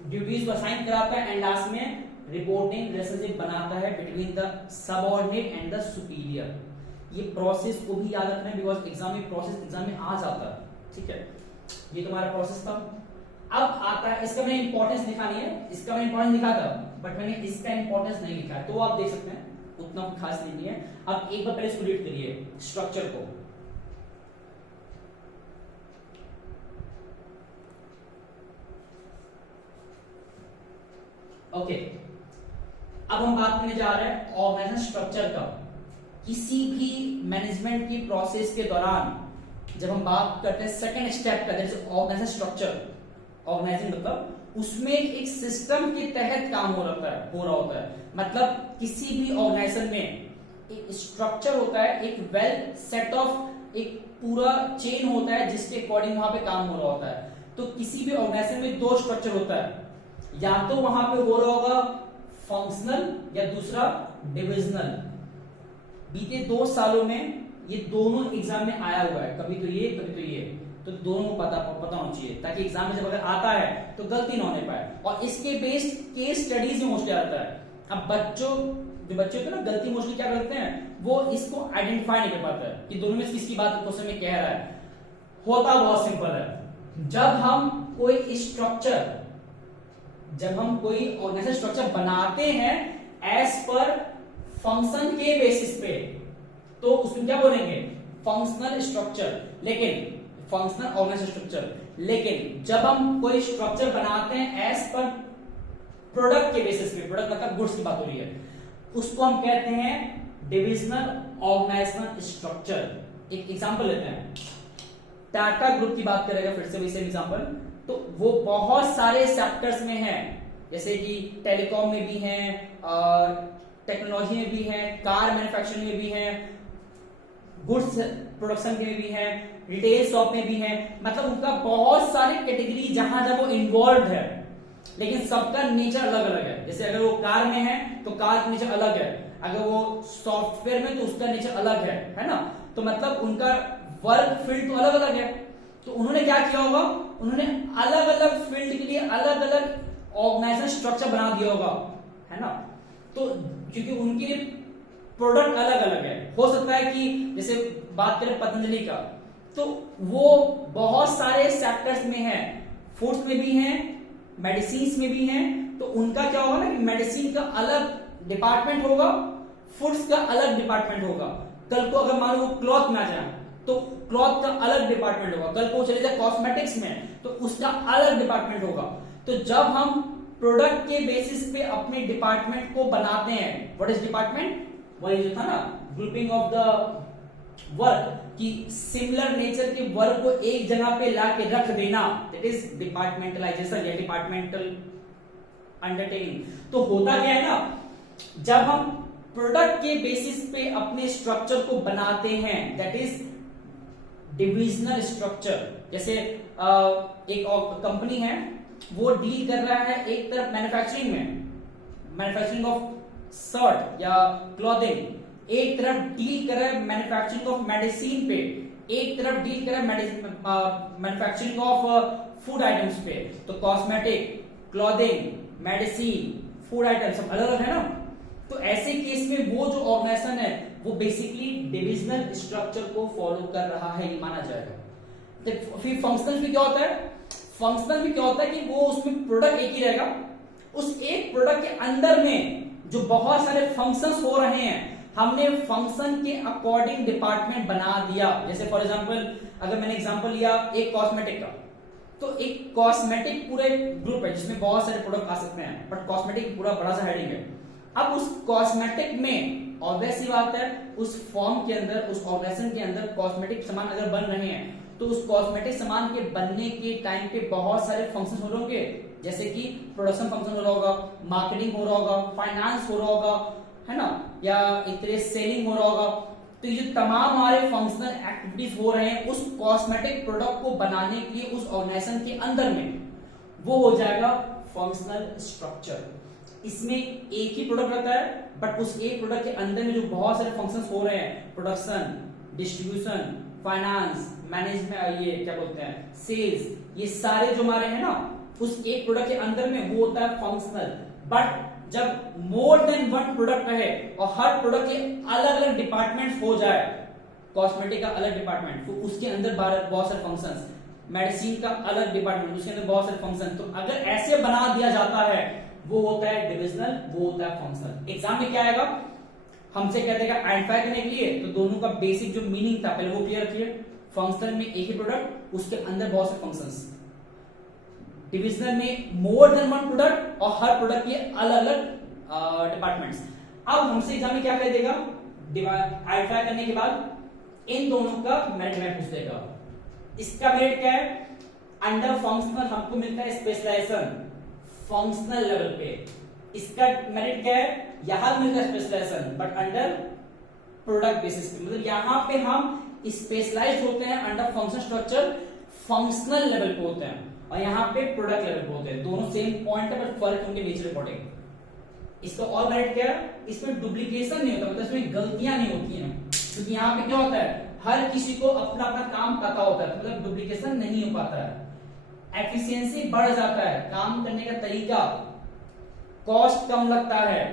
ड्यूटीज को असाइन कराता है, एंड लास्ट में रिपोर्टिंग रिलेशनशिप बनाता है between the subordinate and the superior. ये प्रोसेस को भी याद रखना है बिकॉज एग्जाम में प्रोसेस एग्जाम में आ जाता है, ठीक है। ये तुम्हारा प्रोसेस था। अब आता है, इसका मैंने इंपॉर्टेंस लिखा नहीं है, इसका मैंने इंपॉर्टेंस लिखा था बट मैंने इसका इंपॉर्टेंस नहीं लिखा है, तो आप देख सकते हैं उतना खास नहीं है। अब एक बार पहले इसको रीड करिए स्ट्रक्चर को। ओके, अब हम बात करने जा रहे हैं ऑर्गेनाइजेशन स्ट्रक्चर का। किसी भी मैनेजमेंट की प्रोसेस के दौरान जब हम बात करते हैं सेकंड स्टेप का, that is organisation structure, organising मतलब उसमें एक सिस्टम के तहत काम हो रहा होता है। मतलब किसी भी ऑर्गेनाइजेशन में एक स्ट्रक्चर होता है, एक वेल सेट ऑफ एक पूरा चेन होता है जिसके अकॉर्डिंग वहां पे काम हो रहा होता है। तो किसी भी ऑर्गेनाइजेशन में दो स्ट्रक्चर होता है, या तो वहां पे हो रहा होगा फंक्शनल या दूसरा डिविजनल। बीते 2 सालों में ये दोनों एग्जाम में आया हुआ है, कभी तो ये कभी तो ये, तो दोनों को पता होना चाहिए ताकि एग्जाम में जब अगर आता है तो गलती ना होने पाए। और इसके बेस्ड केस स्टडीज में मोस्टली आता है। अब जो बच्चे होते हैं ना, गलती मोस्टली क्या करते हैं, वो इसको आइडेंटिफाई नहीं कर पाते हैं कि दोनों में किसकी बात क्वेश्चन में कह रहा है। होता बहुत सिंपल है, जब हम कोई स्ट्रक्चर, जब हम कोई ऑर्गेनाइजेशन स्ट्रक्चर बनाते हैं एज पर फंक्शन के बेसिस पे, तो उसमें क्या बोलेंगे, फंक्शनल स्ट्रक्चर, लेकिन फंक्शनल ऑर्गेनाइजेशन स्ट्रक्चर। लेकिन जब हम कोई स्ट्रक्चर बनाते हैं एज पर प्रोडक्ट के बेसिस पे, प्रोडक्ट मतलब गुड्स की बात हो रही है, उसको हम कहते हैं डिविजनल ऑर्गेनाइजेशनल स्ट्रक्चर। एक एग्जांपल लेते हैं, टाटा ग्रुप की बात करेगा फिर से वैसे एग्जांपल, तो वो बहुत सारे सेक्टर्स में है, जैसे कि टेलीकॉम में भी है, टेक्नोलॉजी में भी है, कार मैन्युफैक्चरिंग में भी है, गुड्स प्रोडक्शन में भी है, रिटेल शॉप में भी है। मतलब उनका बहुत सारे कैटेगरी जहां जब वो इन्वॉल्व है, लेकिन सबका नेचर अलग अलग है। जैसे अगर वो कार में है तो कार का नेचर अलग है, अगर वो सॉफ्टवेयर में तो उसका नेचर अलग है ना। तो मतलब उनका वर्क फील्ड तो अलग अलग है। तो उन्होंने क्या किया होगा, उन्होंने अलग अलग फील्ड के लिए अलग अलग ऑर्गेनाइजेशन स्ट्रक्चर बना दिया होगा, है ना। तो क्योंकि उनके लिए प्रोडक्ट अलग अलग है, हो सकता है कि जैसे बात करें पतंजलि का, तो वो बहुत सारे सेक्टर्स में है, फूड्स में भी है, मेडिसिन में भी है। तो उनका क्या होगा ना कि मेडिसिन का अलग डिपार्टमेंट होगा, फूड्स का अलग डिपार्टमेंट होगा। कल को अगर मान लो क्लॉथ में आ जाए तो क्लॉथ का अलग डिपार्टमेंट होगा, कल को चले जाए कॉस्मेटिक्स में तो उसका अलग डिपार्टमेंट होगा। तो जब हम प्रोडक्ट के बेसिस पे अपने डिपार्टमेंट को बनाते हैं, व्हाट इज डिपार्टमेंट, वही जो था ना ग्रुपिंग ऑफ द वर्क, कि सिमिलर नेचर के वर्क को एक जगह पे लाके रख देना, दैट इज डिपार्टमेंटलाइजेशन या डिपार्टमेंटल अंडरटेकिंग। तो होता क्या है ना, जब हम प्रोडक्ट के बेसिस पे अपने स्ट्रक्चर को बनाते हैं, दैट इज डिविजनल स्ट्रक्चर। जैसे एक कंपनी है, वो डील कर रहा है एक तरफ मैन्युफैक्चरिंग में, मैन्युफैक्चरिंग ऑफ शर्ट या क्लॉथिंग, एक तरफ डील कर रहा है मैन्युफैक्चरिंग ऑफ मेडिसिन पे, एक तरफ डील कर रहा है मैन्युफैक्चरिंग ऑफ फूड आइटम्स पे। तो cosmetic, clothing, medicine, food items सब अलग अलग है ना। तो ऐसे केस में वो जो ऑर्गेनाइजेशन है वो बेसिकली डिविजनल स्ट्रक्चर को फॉलो कर रहा है, ये माना जाएगा। फिर फंक्शनल भी क्या होता है, फंक्शनल भी क्या होता है कि वो उसमें प्रोडक्ट एक ही रहेगा, उस एक प्रोडक्ट के अंदर में जो बहुत सारे फंक्शंस हो रहे हैं हमने फंक्शन के अकॉर्डिंग डिपार्टमेंट बना दिया। जैसे फॉर एग्जांपल अगर मैंने एग्जांपल लिया एक कॉस्मेटिक का, तो एक कॉस्मेटिक पूरा एक ग्रुप है जिसमें बहुत सारे प्रोडक्ट आ सकते हैं, बट कॉस्मेटिक पूरा बड़ा सा हेडिंग है। अब उस कॉस्मेटिक में ऑब्वियस सी बात है उस फॉर्म के अंदर, उस ऑर्गेनाइजेशन के अंदर कॉस्मेटिक सामान अगर बन रहे हैं तो उस कॉस्मेटिक सामान के बनने के टाइम पे बहुत सारे फंक्शन हो रहे होंगे, जैसे कि प्रोडक्शन फंक्शन हो रहा होगा, मार्केटिंग हो रहा होगा, फाइनेंस हो रहा होगा, है ना, या एक तरह सेलिंग हो रहा होगा। तो ये तमाम हमारे फंक्शनल एक्टिविटीज हो रहे हैं उस कॉस्मेटिक प्रोडक्ट को बनाने के लिए उस ऑर्गेनाइजेशन के अंदर में, वो हो जाएगा फंक्शनल स्ट्रक्चर। इसमें एक ही प्रोडक्ट रहता है, बट उस एक प्रोडक्ट के अंदर में जो बहुत सारे फंक्शंस हो रहे हैं, प्रोडक्शन, डिस्ट्रीब्यूशन, फाइनेंस, मैनेजमेंट, ये क्या बोलते हैं, सेल्स, ये सारे जो हमारे हैं ना उस एक प्रोडक्ट के अंदर में, वो होता है फंक्शनल। बट जब मोर देन वन प्रोडक्ट रहे और हर प्रोडक्ट के अलग अलग डिपार्टमेंट्स हो जाए, कॉस्मेटिक का अलग डिपार्टमेंट, तो उसके अंदर बहुत सारे फंक्शंस, मेडिसिन का अलग डिपार्टमेंट, उसके अंदर बहुत सारे फंक्शन, तो अगर ऐसे बना दिया जाता है वो होता है डिविजनल, वो होता है फंक्शनल। एग्जाम में क्या आएगा, हमसे क्या देगा आइडेंटिफाई करने के लिए, तो दोनों का बेसिक जो मीनिंग था पहले वो क्लियर रखिए। फंक्शनल में एक ही प्रोडक्ट, उसके अंदर बहुत से फंक्शंस। डिविजनल में मोर देन वन प्रोडक्ट और हर प्रोडक्ट के अलग अलग डिपार्टमेंट्स। अब हमसे एग्जाम में क्या कर देगा, आइडेंटिफाई करने के बाद इन दोनों का मेरिट पूछ देगा। इसका मेरिट क्या है, अंडर फंक्शनल हमको मिलता है स्पेशलाइजेशन फंक्शनल लेवल पे। इसका मेरिट क्या है, यहां मिलता है specialisation but under product basis पे, मतलब यहां पे हम स्पेशलाइज्ड होते हैं under function structure, functional level पे होते हैं, और यहाँ पे प्रोडक्ट लेवल पे होते हैं। दोनों सेम पॉइंट है बट फर्क उनके नेचर अकॉर्डिंग। इसका और मेरिट क्या है, इसमें डुप्लीकेशन नहीं होता, मतलब इसमें गलतियां नहीं होती हैं, क्योंकि यहाँ पे क्या होता है हर किसी को अपना अपना काम पता होता है, मतलब डुप्लीकेशन नहीं हो पाता है, एफिशिएंसी बढ़ जाता है, काम करने का तरीका, कॉस्ट कम लगता है,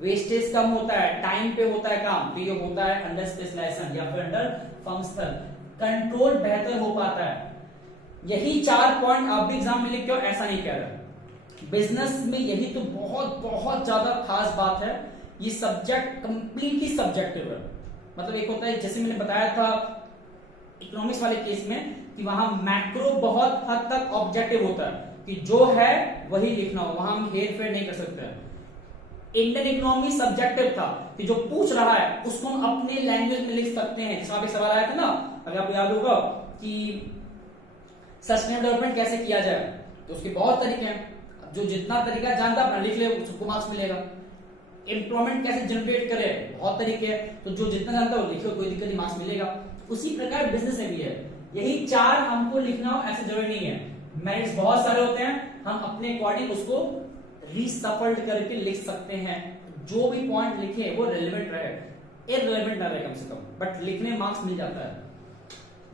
वेस्टेज कम होता है, टाइम पे होता है काम, तो ये होता है अंडर स्पेशलाइजेशन या फिर अंडर फंक्शनल। कंट्रोल बेहतर हो पाता है। यही 4 पॉइंट आप भी एग्जाम में लिख के हो, ऐसा नहीं कह रहा। बिजनेस में यही तो बहुत बहुत ज्यादा खास बात है, ये सब्जेक्ट कंप्लीटली सब्जेक्टिव है। मतलब एक होता है जैसे मैंने बताया था इकोनॉमिक्स वाले केस में कि वहां मैक्रो बहुत हद तक ऑब्जेक्टिव होता है कि जो है वही लिखना हो, वहां हम हेर फेर नहीं कर सकते। इंडियन इकोनॉमी सब्जेक्टिव था कि जो पूछ रहा है उसको हम अपने लैंग्वेज में लिख सकते हैं। जिसका भी सवाल आया था ना, अगर आपको याद होगा कि सस्टेनेबल डेवलपमेंट कैसे किया जाए, तो उसके बहुत तरीके हैं, जो जितना तरीका जानता अपना लिख ले उसको मार्क्स मिलेगा। एम्प्लॉयमेंट कैसे जनरेट करे, बहुत तरीके हैं, तो जो जितना जानता है वो लिखो, कोई दिक्कत नहीं, मार्क्स मिलेगा। उसी प्रकार बिजनेस में भी है, यही 4 हमको लिखना हो ऐसा जरूरी नहीं है। मेरिट्स बहुत सारे होते हैं, हम अपने अकॉर्डिंग उसको रीसफल्ड करके लिख सकते हैं। जो भी पॉइंट लिखे वो रेलेवेंट रहे, इररिलेवेंट ना रहे कम से कम, बट लिखने मार्क्स मिल जाता है।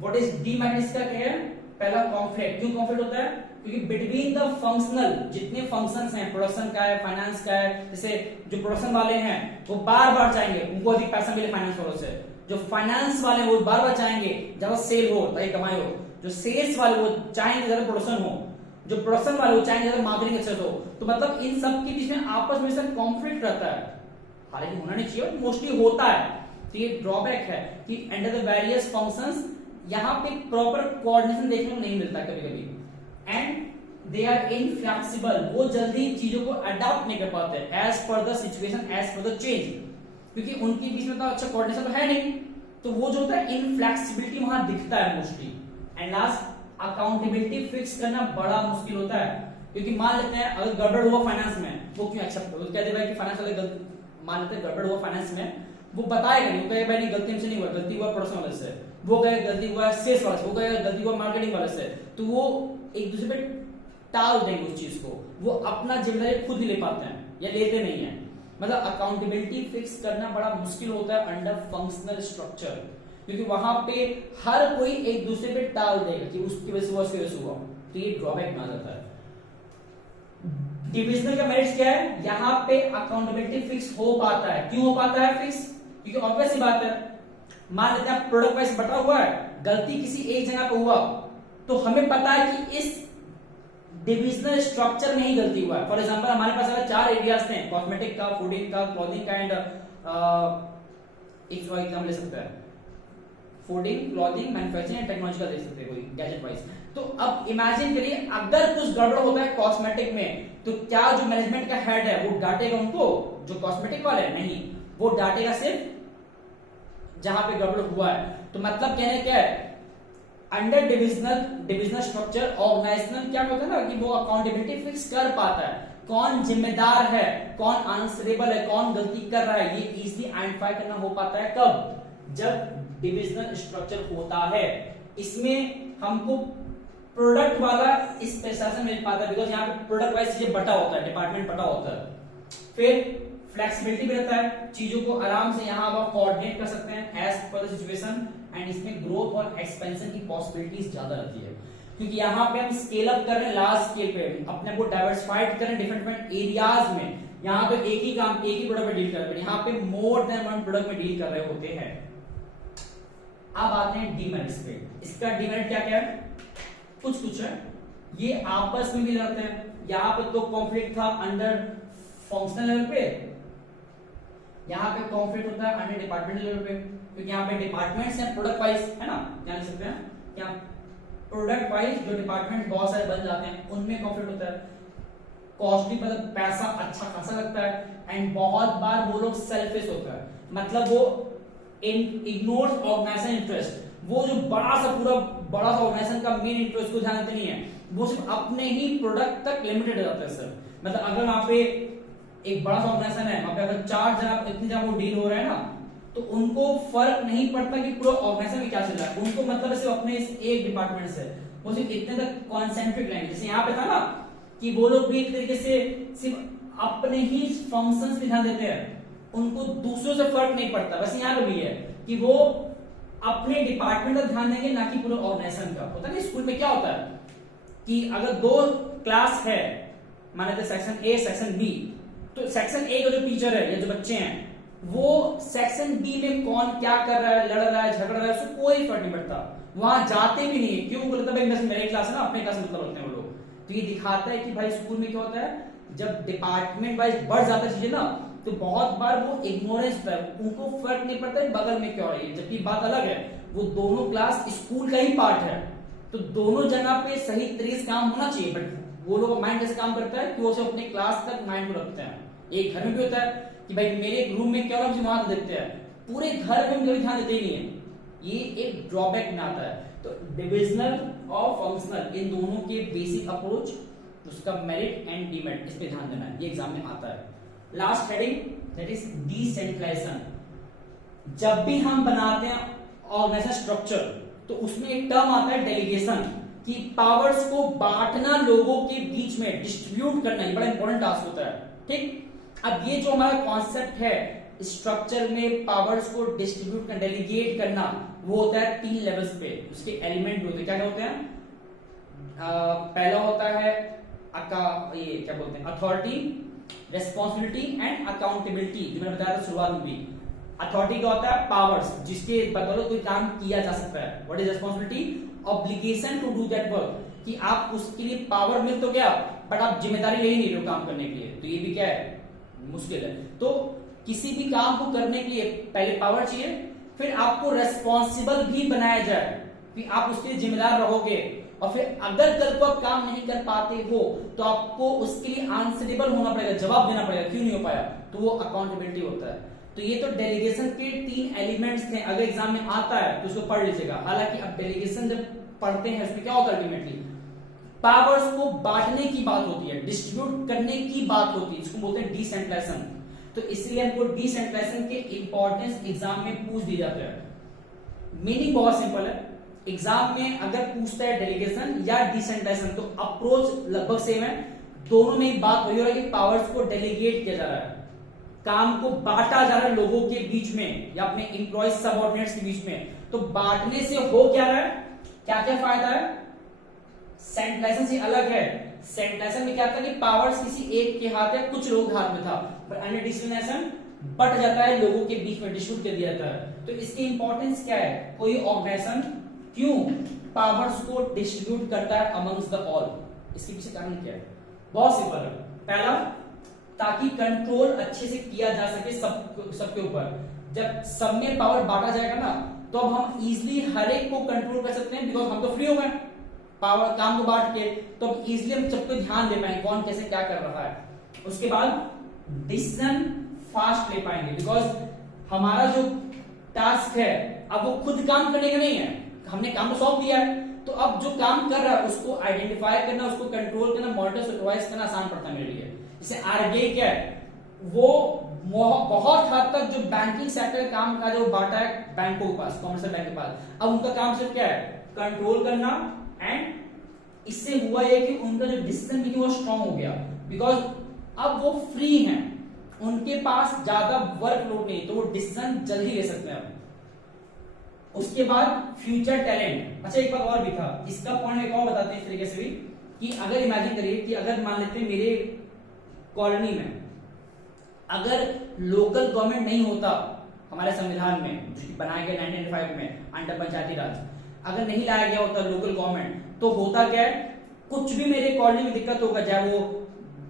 व्हाट इज डीमैट्रिक्स का क्या है, पहला कॉन्फ्लिक्ट। क्यों कॉन्फ्लिक्ट होता है, क्योंकि बिटवीन द फंक्शनल जितने फंक्शंस हैं, प्रोडक्शन का है, फाइनेंस का है, जैसे जो प्रोडक्शन वाले हैं वो बार बार चाहेंगे उनको अधिक पैसा मिले फाइनेंस वालों से, जो फाइनेंस वाले वो बार बार चाहेंगे ज्यादा सेल हो ताकि कमाई हो, जो सेल्स वाले वो चाहेंगे ज्यादा प्रोडक्शन हो, जो प्रोडक्शन वाले वो चाहेंगे ज्यादा मार्केटिंग अच्छे हो। तो मतलब इन सब के बीच में आपस में से कॉन्फ्लिक्ट रहता है, हालांकि होना नहीं चाहिए मोस्टली होता है। तो ये ड्रॉबैक है कि अंडर द वेरियस फंक्शंस यहाँ पे प्रॉपर कोऑर्डिनेशन देखने को नहीं मिलता कभी कभी, एंड दे आर इनफ्लेक्सिबल, वो जल्दी चीजों को अडॉप्ट नहीं कर पाते as per the situation, as per the change, क्योंकि उनके बीच में तो अच्छा कोऑर्डिनेशन तो है नहीं, तो वो जो होता है इनफ्लेक्सिबिलिटी वहां दिखता है mostly. And last accountability fix करना बड़ा मुश्किल होता है, क्योंकि मान लेते हैं अगर गड़बड़ हुआ फाइनेंस में, वो क्यों एक्सेप्ट करो, कहते हैं कि फाइनेंस वाले मान लेते हैं गड़बड़ हुआ फाइनेंस में, वो बताएगा नहीं, वो कहेगा भाई नहीं गलती हमसे नहीं हुआ, गलती हुआ प्रोडक्शन वाले से, वो कहेगा गलती हुआ सेल्स वाले से, वो कहेगा गलती हुआ मार्केटिंग वाले से, तो वो एक दूसरे पे टाल देंगे उस चीज को, वो अपना जिम्मेदारी खुद ही ले पाते हैं या लेते नहीं है। मतलब अकाउंटेबिलिटी फिक्स करना बड़ा मुश्किल होता है अंडर फंक्शनल स्ट्रक्चर, क्योंकि वहां पे हर कोई एक दूसरे पे टाल देगा कि उसकी वजह से हुआ, उसकी वजह से हुआ, तो ये ड्रॉबैक में आ जाता है। डिविजनल का मेरिट क्या है, यहाँ पे अकाउंटेबिलिटी फिक्स हो पाता है। क्यों हो पाता है फिक्स, क्योंकि ऑब्वियस सी बात है, मान लेते हैं प्रोडक्ट वाइज बटा हुआ है, गलती किसी एक जगह पे हुआ तो हमें पता है कि इस डिविजनल स्ट्रक्चर में ही गलती हुआ है। फॉर एग्जांपल हमारे पास अगर 4 एरियाज थे, कॉस्मेटिक का, फूडिंग का, क्लॉथिंग का एंड एक एग्जाम्पल ले सकता है, fooding, clothing, manufacturing and technology का दे सकते हैं कोई गैजेट वाइज। तो अब इमेजिन करिए अगर कुछ गड़बड़ होता है कॉस्मेटिक में, तो क्या जो मैनेजमेंट का हेड है वो डांटेगा उनको जो कॉस्मेटिक वाले? नहीं, वो डांटेगा सिर्फ जहां पे गड़बड़ हुआ है। तो मतलब कहने क्या है, अंडर डिविजनल स्ट्रक्चर ऑर्गेनाइजेशनल क्या होता है ना कि वो अकाउंटेबिलिटी फिक्स कर पाता है, कौन जिम्मेदार है, कौन आंसरेबल है, कौन गलती कर रहा है, ये इजीली आइडेंटिफाई करना हो पाता है कब? जब डिविजनल स्ट्रक्चर होता है। इसमें हमको प्रोडक्ट वाला इस पैसा मिल पाता है, बिकॉज यहाँ पे प्रोडक्ट वाइज चीजें बटा होता है, डिपार्टमेंट बटा होता है। फिर फ्लेक्सिबिलिटी भी रहता है, चीजों को आराम से यहाँ आप कोऑर्डिनेट कर सकते हैं as per the situation, and इसमें ग्रोथ और एक्सपेंशन की पॉसिबिलिटीज ज्यादा रहती है, क्योंकि यहाँ पे हम स्केल अप कर रहे हैं लार्ज स्केल पे, अपने को डाइवर्सिफाइड कर रहे हैं डिफरेंट एरियाज में। यहाँ पे एक ही काम, एक ही प्रोडक्ट में डील कर रहे हैं, यहाँ पे मोर देन वन प्रोडक्ट में डील कर रहे होते हैं। अब आते हैं डीमेरिट्स पे। इसका डीमेरिट क्या क्या है? कुछ है, ये आपस में भी लड़ते हैं। यहाँ पे तो कॉन्फ्लिक्ट था अंडर फंक्शनल लेवल पे, यहाँ पे कॉन्फ्लिक्ट होता है अंडर डिपार्टमेंट लेवल पे, क्योंकि यहाँ पे डिपार्टमेंट्स हैं प्रोडक्ट वाइज, है ना, जान सकते हैं क्या प्रोडक्ट वाइज जो डिपार्टमेंट बहुत सारे बन जाते हैं उनमें कॉन्फ्लिक्ट होता है। कॉस्टली मतलब पैसा अच्छा खासा लगता है, एंड बहुत बार वो लोग सेल्फिश होता है, मतलब वो इग्नोर्स ऑर्गेनाइजेशन इंटरेस्ट, वो जो बड़ा सा ऑर्गेनाइजेशन का मेन इंटरेस्ट को ध्यान देते नहीं है, वो सिर्फ अपने ही प्रोडक्ट तक लिमिटेड हो जाता है सर। मतलब अगर वहां पे एक बड़ा सा ऑर्गेनाइजेशन है, वहां पे अगर 4 जना इतने जना वो डील हो रहा है ना, तो उनको फर्क नहीं पड़ता कि पूरा ऑर्गेनाइजेशन में क्या चल रहा है, उनको मतलब सिर्फ अपने इस एक डिपार्टमेंट से वो सिर्फ इतने तक कॉन्सेंट्रिक रहेंगे। जैसे यहाँ पे था ना कि वो लोग भी एक तरीके से सिर्फ अपने ही फंक्शंस पे ध्यान देते हैं, उनको दूसरों से फर्क नहीं पड़ता। बस यहाँ पे भी है कि वो अपने डिपार्टमेंट का ध्यान देंगे, ना कि पूरे ऑर्गेनाइजेशन का। होता है ना स्कूल में क्या होता है कि अगर 2 क्लास है, माने तो सेक्शन ए सेक्शन बी, तो सेक्शन ए का जो टीचर है या जो बच्चे हैं वो सेक्शन बी में कौन क्या कर रहा है, लड़ रहा है, झगड़ रहा है, उसको कोई फर्क नहीं पड़ता, वहां जाते भी नहीं है। क्यों बोलता भाई मेरी क्लास है ना, अपने क्लास मतलब होते हैं वो लोग। तो ये दिखाता है कि भाई स्कूल में क्या होता है, जब डिपार्टमेंट वाइज बढ़ जाता है चीजें ना, तो बहुत बार वो इग्नोरेंस होता है, उनको फर्क नहीं पड़ता है बगल में क्या हो रही है। जबकि बात अलग है, वो दोनों क्लास स्कूल का ही पार्ट है, तो दोनों जगह पे सही तरीके से काम होना चाहिए। बट वो लोग माइंड कैसे काम करता है कि वो सब अपने क्लास तक माइंड को रखते हैं। एक घर में भी होता है कि भाई मेरे रूम में क्या हो रहा है वहां देखते हैं, पूरे घर में कभी ध्यान देते ही नहीं है। ये एक ड्रॉबैक में आता है। तो डिविजनल और फंक्शनल इन दोनों के बेसिक अप्रोच, उसका मेरिट एंड डीमेरिट, इस पे ध्यान देना है, ये एग्जाम में आता है। Last heading that is decentralisation. जब भी हम बनाते हैं ऑर्गेनाइजेशन स्ट्रक्चर, तो उसमें एक टर्म आता है डेलीगेशन, कि पावर्स को बांटना, लोगों के बीच में डिस्ट्रीब्यूट करना, ये बड़ा इंपॉर्टेंट टास्क होता है। ठीक, अब ये जो हमारा कॉन्सेप्ट है स्ट्रक्चर में पावर्स को डिस्ट्रीब्यूट करना, डेलीगेट करना, वो होता है 3 लेवल्स पे। उसके एलिमेंट होते हैं, क्या क्या होते हैं? पहला होता है ये क्या बोलते हैं, अथॉरिटी, रेस्पॉन्सिबिलिटी एंड अकाउंटेबिलिटी, जो मैंने बताया था शुरुआत में भी। अथॉरिटी क्या होता है? पावर्स, जिसके बदौलत कोई काम किया जा सकता है। What is responsibility? Obligation to do that work, कि आप उसके लिए पावर मिल तो गया, बट आप जिम्मेदारी ले ही नहीं रहे हो काम करने के लिए, तो ये भी क्या है, मुश्किल है। तो किसी भी काम को करने के लिए पहले पावर चाहिए, फिर आपको रेस्पॉन्सिबल भी बनाया जाए कि आप उसके लिए जिम्मेदार रहोगे, और फिर अगर कल को आप काम नहीं कर पाते हो तो आपको उसके लिए आंसरेबल होना पड़ेगा, जवाब देना पड़ेगा क्यों नहीं हो पाया, तो वो अकाउंटेबिलिटी होता है। तो ये तो डेलीगेशन के 3 एलिमेंट्स थे। अगर एग्जाम में आता है तो उसको पढ़ लीजिएगा। हालांकि अब डेलीगेशन जब पढ़ते हैं उसमें क्या होता है, अल्टीमेटली पावर्स को बांटने की बात होती है, डिस्ट्रीब्यूट करने की बात होती है, इसको बोलते हैं डिसेंट्रलाइजेशन। तो इसलिए हमको डिसेंट्रलाइजेशन के इंपॉर्टेंस एग्जाम में पूछ दी जाते हैं। मीनिंग बहुत सिंपल है, एग्जाम में अगर पूछता है डेलीगेशन या डिसेंट्रलाइजेशन, तो अप्रोच लगभग सेम है, दोनों में बात वही हो रहा है कि पावर्स को डेलीगेट किया जा रहा है, काम को बांटा जा रहा है लोगों के बीच में या अपने एम्प्लॉयज सबऑर्डिनेट्स के बीच में। तो बांटने से हो क्या रहा है, क्या क्या फायदा है? सेंट्रलाइजेशन से अलग है। सेंट्रलाइजेशन में क्या था कि पावर्स किसी एक के हाथ या कुछ लोगों के हाथ में था, बट अंडर डिसेंट्रलाइजेशन बट जाता है, लोगों के बीच में डिस्ट्रीब्यूट कर दिया जाता है। तो इसकी इंपॉर्टेंस क्या है? कोई ऑर्गेनाइजेशन क्यों पावर्स को डिस्ट्रीब्यूट करता है अमंग्स द ऑल, इसके पीछे कारण क्या है? बहुत सिंपल है। पहला, ताकि कंट्रोल अच्छे से किया जा सके सबके ऊपर। जब सब में पावर बांटा जाएगा ना, तो अब हम इजिली हर एक को कंट्रोल कर सकते हैं, बिकॉज हम तो फ्री हो गए पावर काम को बांट के, तो अब इजिली हम सबको ध्यान दे पाएंगे कौन कैसे क्या कर रहा है। उसके बाद डिसीजन फास्ट ले पाएंगे, बिकॉज हमारा जो टास्क है अब वो खुद काम करने का नहीं है, हमने काम को सौंप दिया है, तो अब जो काम कर रहा है उसको आइडेंटिफाई करना, उसको कंट्रोल करना, मॉनिटर सुपरवाइज करना आसान पड़ता है मेरे लिए। जैसे आरबीआई क्या है, वो बहुत हद तक जो बैंकिंग सेक्टर काम का जो बांटा है बैंकों के पास, कॉमर्शियल बैंक के पास, अब उनका काम सिर्फ क्या है, कंट्रोल करना। एंड इससे हुआ है कि उनका जो डिसीजन मेकिंग वो स्ट्रांग हो गया, बिकॉज अब वो फ्री हैं, उनके पास ज्यादा वर्कलोड नहीं, तो वो डिसीजन जल्दी ले सकते हैं। उसके बाद फ्यूचर टैलेंट। अच्छा एक बात और भी था, इसका पॉइंट एक और बताते हैं इस तरीके से भी, कि अगर इमेजिन करिए कि अगर मान लेते हैं मेरे कॉलोनी में अगर लोकल गवर्नमेंट नहीं होता, हमारे संविधान में जो बनाया गया 1995 में अंडर पंचायती राज, अगर नहीं लाया गया होता लोकल गवर्नमेंट, तो होता क्या है, कुछ भी मेरे कॉलोनी में दिक्कत होगा, चाहे वो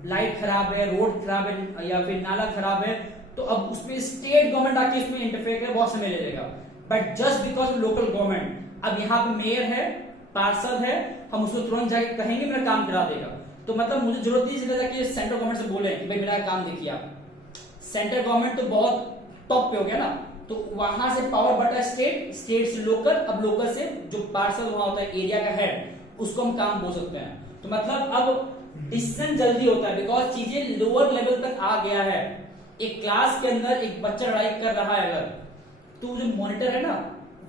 लाइट खराब है, रोड खराब है या फिर नाला खराब है, तो अब उसमें स्टेट गवर्नमेंट आके उसमें इंटरफेयर कर बहुत समय ले लेगा। But just because local government, अब यहाँ पे मेयर है, पार्षद है, हम उसको तुरंत जाके कहेंगे मेरा काम करा देगा। तो मतलब मुझे जरूरत नहीं है कि सेंट्रल गवर्नमेंट से बोले कि भाई मेरा काम देखिए आप, सेंट्रल गवर्नमेंट तो बहुत टॉप पे हो गया ना, तो वहां से पावर बटा स्टेट, स्टेट से लोकल, अब लोकल से जो पार्षद वहां होता है एरिया का हेड, उसको हम काम बोल सकते हैं। तो मतलब अब डिसीजन जल्दी होता है, बिकॉज चीजें लोअर लेवल तक आ गया है। एक क्लास के अंदर एक बच्चा लड़ाई कर रहा है अगर, तो जो मॉनिटर है ना,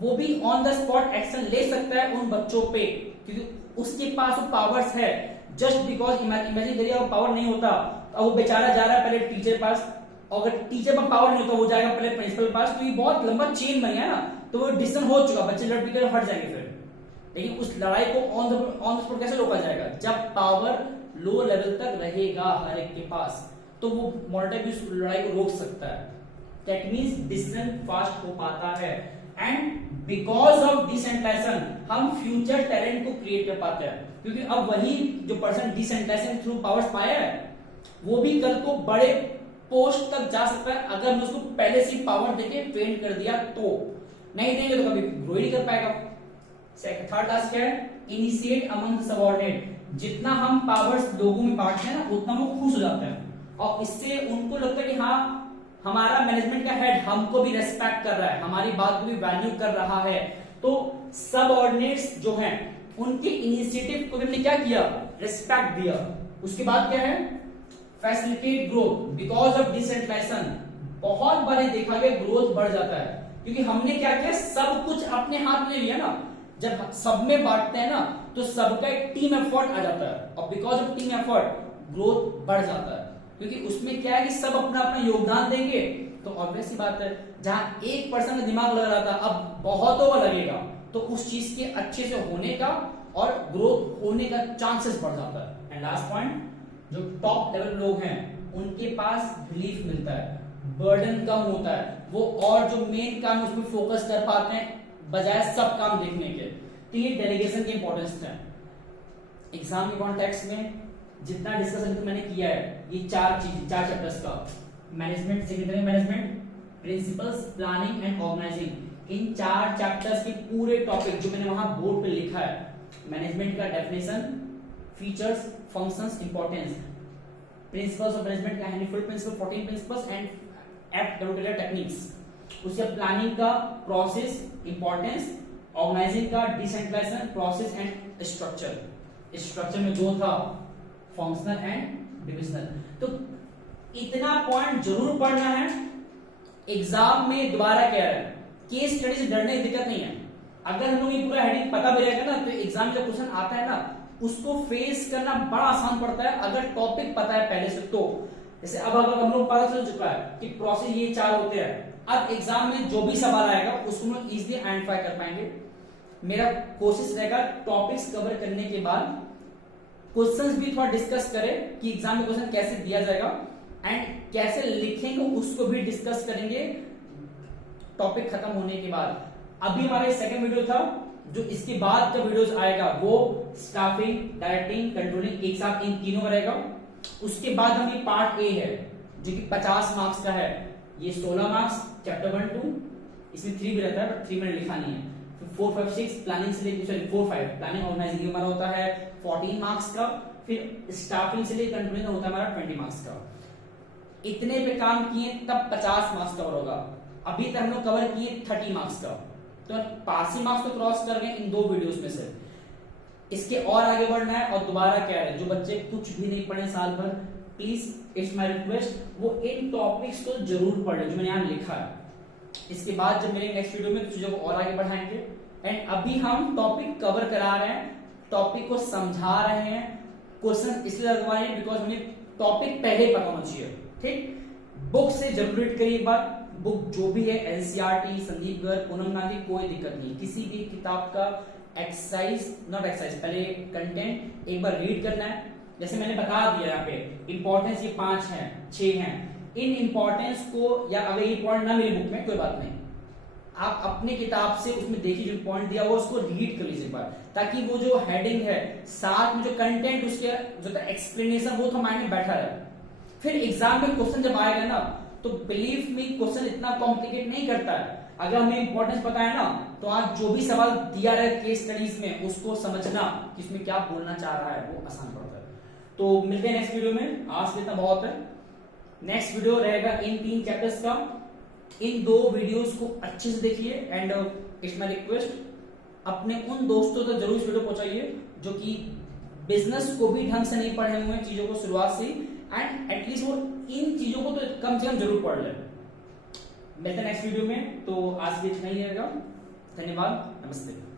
वो भी ऑन द स्पॉट एक्शन ले सकता है उन बच्चों पे, क्योंकि उसके पास वो पावर्स है। जस्ट बिकॉज इमेजिन करिए अगर पावर नहीं होता, तो वो बेचारा जा रहा है पहले टीचर पास, और अगर टीचर पर पावर नहीं होता वो जाएगा पहले प्रिंसिपल पास, तो ये बहुत लंबा चेन बन गया ना, तो वो डिसीजन हो चुका, बच्चे लड़ पीकर हट जाएंगे फिर। लेकिन उस लड़ाई को ऑन द स्पॉट कैसे रोका जाएगा, जब पावर लो लेवल तक रहेगा हर एक के पास, तो वो मॉनिटर भी उस लड़ाई को रोक सकता है। दैट मींस डिसीजन फास्ट हो पाता है। एंड बिकॉज ऑफ डिसेंट्रलाइजेशन हम फ्यूचर टैलेंट को क्रिएट कर पाते हैं, क्योंकि अब वही जो पर्सन डिसेंट्रलाइजेशन थ्रू पावर्स पाया है, वो भी कल को बड़े पोस्ट तक जा सकता है, अगर मैं उसको पहले से पावर देके ट्रेन कर दिया तो। नहीं देंगे तो कभी ग्रो ही नहीं कर पाएगा। थर्ड टास्क क्या है, इनिशिएट अमंग सबऑर्डिनेट। जितना हम पावर्स लोगों में बांटते हैं ना, उतना वो खुश हो जाते हैं, और इससे उनको लगता है कि हाँ हमारा मैनेजमेंट का हेड हमको भी रेस्पेक्ट कर रहा है, हमारी बात को भी वैल्यू कर रहा है। तो सबऑर्डिनेट्स जो हैं उनके इनिशिएटिव को हमने क्या किया, रिस्पेक्ट दिया। उसके बाद क्या है, facilitate growth. Because of decentralisation बहुत बार देखा गया ग्रोथ बढ़ जाता है, क्योंकि हमने क्या किया, सब कुछ अपने हाथ में लिया ना। जब सब में बांटते हैं ना, तो सबका एक टीम एफर्ट आ जाता है, और because of team effort growth बढ़ जाता है, क्योंकि उसमें क्या है कि सब अपना अपना योगदान देंगे। तो ऑब्वियस सी बात है, जहां एक पर्सन का दिमाग लग रहा था, अब बहुतों का लगेगा, तो उस चीज के अच्छे से होने का और ग्रोथ होने का चांसेस बढ़ जाता है। एंड लास्ट पॉइंट, जो टॉप लेवल लोग हैं उनके पास रिलीफ मिलता है, बर्डन कम होता है, वो और जो मेन काम है उसमें फोकस कर पाते हैं बजाय सब काम देखने के। तो ये डेलीगेशन की इंपॉर्टेंस है। एग्जाम के कॉन्टेक्स्ट में जितना डिस्कशन मैंने किया है, ये चार चार चैप्टर्स का, management, secretary management, principles, planning and organising, इन चार चैप्टर्स के पूरे टॉपिक जो मैंने वहां बोर्ड पे लिखा है, मैनेजमेंट का definition, features, functions, importance, principles of management का handful principle, 14 principles and apt techniques, उसके प्लानिंग का प्रोसेस, इंपॉर्टेंस, ऑर्गेनाइजिंग का decentralisation, process and structure. Structure में दो था, फंक्शनल एंड डिविजनल। तो इतना पॉइंट जरूर पढ़ना है। एग्जाम में दोबारा कह रहे हैं, केस स्टडी से डरने की दिक्कत नहीं है। अगर हम लोग ये पूरा हेडिंग पता भी रहेगा ना, तो एग्जाम में जब क्वेश्चन आता है ना, उसको फेस करना बड़ा आसान पड़ता है अगर टॉपिक पता है पहले से। तो जैसे अब हम लोग पता चल चुका है कि प्रोसेस ये चार होते हैं, अब एग्जाम में जो भी सवाल आएगा उसको हम लोग इजिली आइडेंटिफाई कर पाएंगे। मेरा कोशिश रहेगा टॉपिक्स कवर करने के बाद क्वेश्चंस भी थोड़ा डिस्कस करें कि एग्जाम में क्वेश्चन कैसे दिया जाएगा एंड कैसे लिखेंगे, उसको भी डिस्कस करेंगे टॉपिक खत्म होने के बाद। अभी हमारा सेकंड वीडियो था, जो इसके बाद का वीडियोस आएगा वो स्टाफिंग, डायरेक्टिंग, कंट्रोलिंग, एक साथ इन तीनों का रहेगा। उसके बाद हमें पार्ट ए है जो कि 50 मार्क्स का है, ये 16 मार्क्स चैप्टर 1 2, इसमें 3 भी रहता है बट 3 मैंने लिखा नहीं है। फिर 4 5 6 प्लानिंग से लेकर, सॉरी 4 5 प्लानिंग ऑर्गेनाइजिंग हमारा होता है 14 मार्क्स का। फिर स्टाफिंग से लेकर कंट्रोलिंग होता है हमारा 20 मार्क्स का। इतने पे काम किए तब 50 मार्क्स कवर होगा। अभी तक हम लोग कवर किए 30 मार्क्स का, तो 80 मार्क्स तो क्रॉस कर गए इन 2 वीडियोस में से। इसके और आगे बढ़ना है और दोबारा कह रहे हैं जो बच्चे कुछ भी नहीं पढ़े साल भर, प्लीज इट्स माय रिक्वेस्ट, वो इन टॉपिक्स को जरूर पढ़े जो मैंने यहाँ लिखा है। इसके बाद जब मिलेंगे नेक्स्ट वीडियो में तो चीजों को और आगे बढ़ाएंगे। एंड अभी हम टॉपिक कवर करा रहे हैं, टॉपिक को समझा रहे हैं, क्वेश्चन इसलिए लगवा रहे हैं बिकॉज हमें टॉपिक पहले पता होना चाहिए। ठीक, बुक से जरूर रीड करिए एक बार, बुक जो भी है एनसीईआरटी, संदीप गर्ग, पूनम गांधी, कोई दिक्कत नहीं, किसी भी किताब का एक्सरसाइज नॉट एक्सरसाइज पहले कंटेंट एक बार रीड करना है। जैसे मैंने बता दिया यहाँ पे इंपॉर्टेंस ये 5 है 6 हैं, इन इंपॉर्टेंस को, या अगर ये पॉइंट ना मिले बुक में कोई बात नहीं, आप अपने किताब से उसमें देखिए जो पॉइंट दिया हुआ उसको रीड कर लीजिए एक बार, ताकि वो जो हेडिंग है साथ में जो कंटेंट उसके जो एक्सप्लेनेशन वो तो माइंड में बैठा रहे। फिर एग्जाम में क्वेश्चन जब आएगा ना तो बिलीव मी क्वेश्चन इतना कॉम्प्लिकेट नहीं करता है। अगर हमें इंपॉर्टेंस पता है ना तो आज जो भी सवाल दिया रहे केस स्टडीज में उसको समझना कि इसमें क्या बोलना चाह रहा है वो आसान पड़ता है। तो मिलते हैं नेक्स्ट वीडियो में, आज इतना बहुत है। नेक्स्ट वीडियो रहेगा इन 3 चैप्टर्स का। इन 2 वीडियोस को अच्छे से देखिए एंड इट्स माय रिक्वेस्ट अपने उन दोस्तों तक जरूर इस वीडियो पहुंचाइए जो कि बिजनेस को भी ढंग से नहीं पढ़े हुए हैं चीजों को शुरुआत से, एंड एटलीस्ट वो इन चीजों को तो कम से कम जरूर पढ़ ले। मिलते हैं नेक्स्ट वीडियो में, तो आज भी इतना ही रहेगा। धन्यवाद, नमस्ते।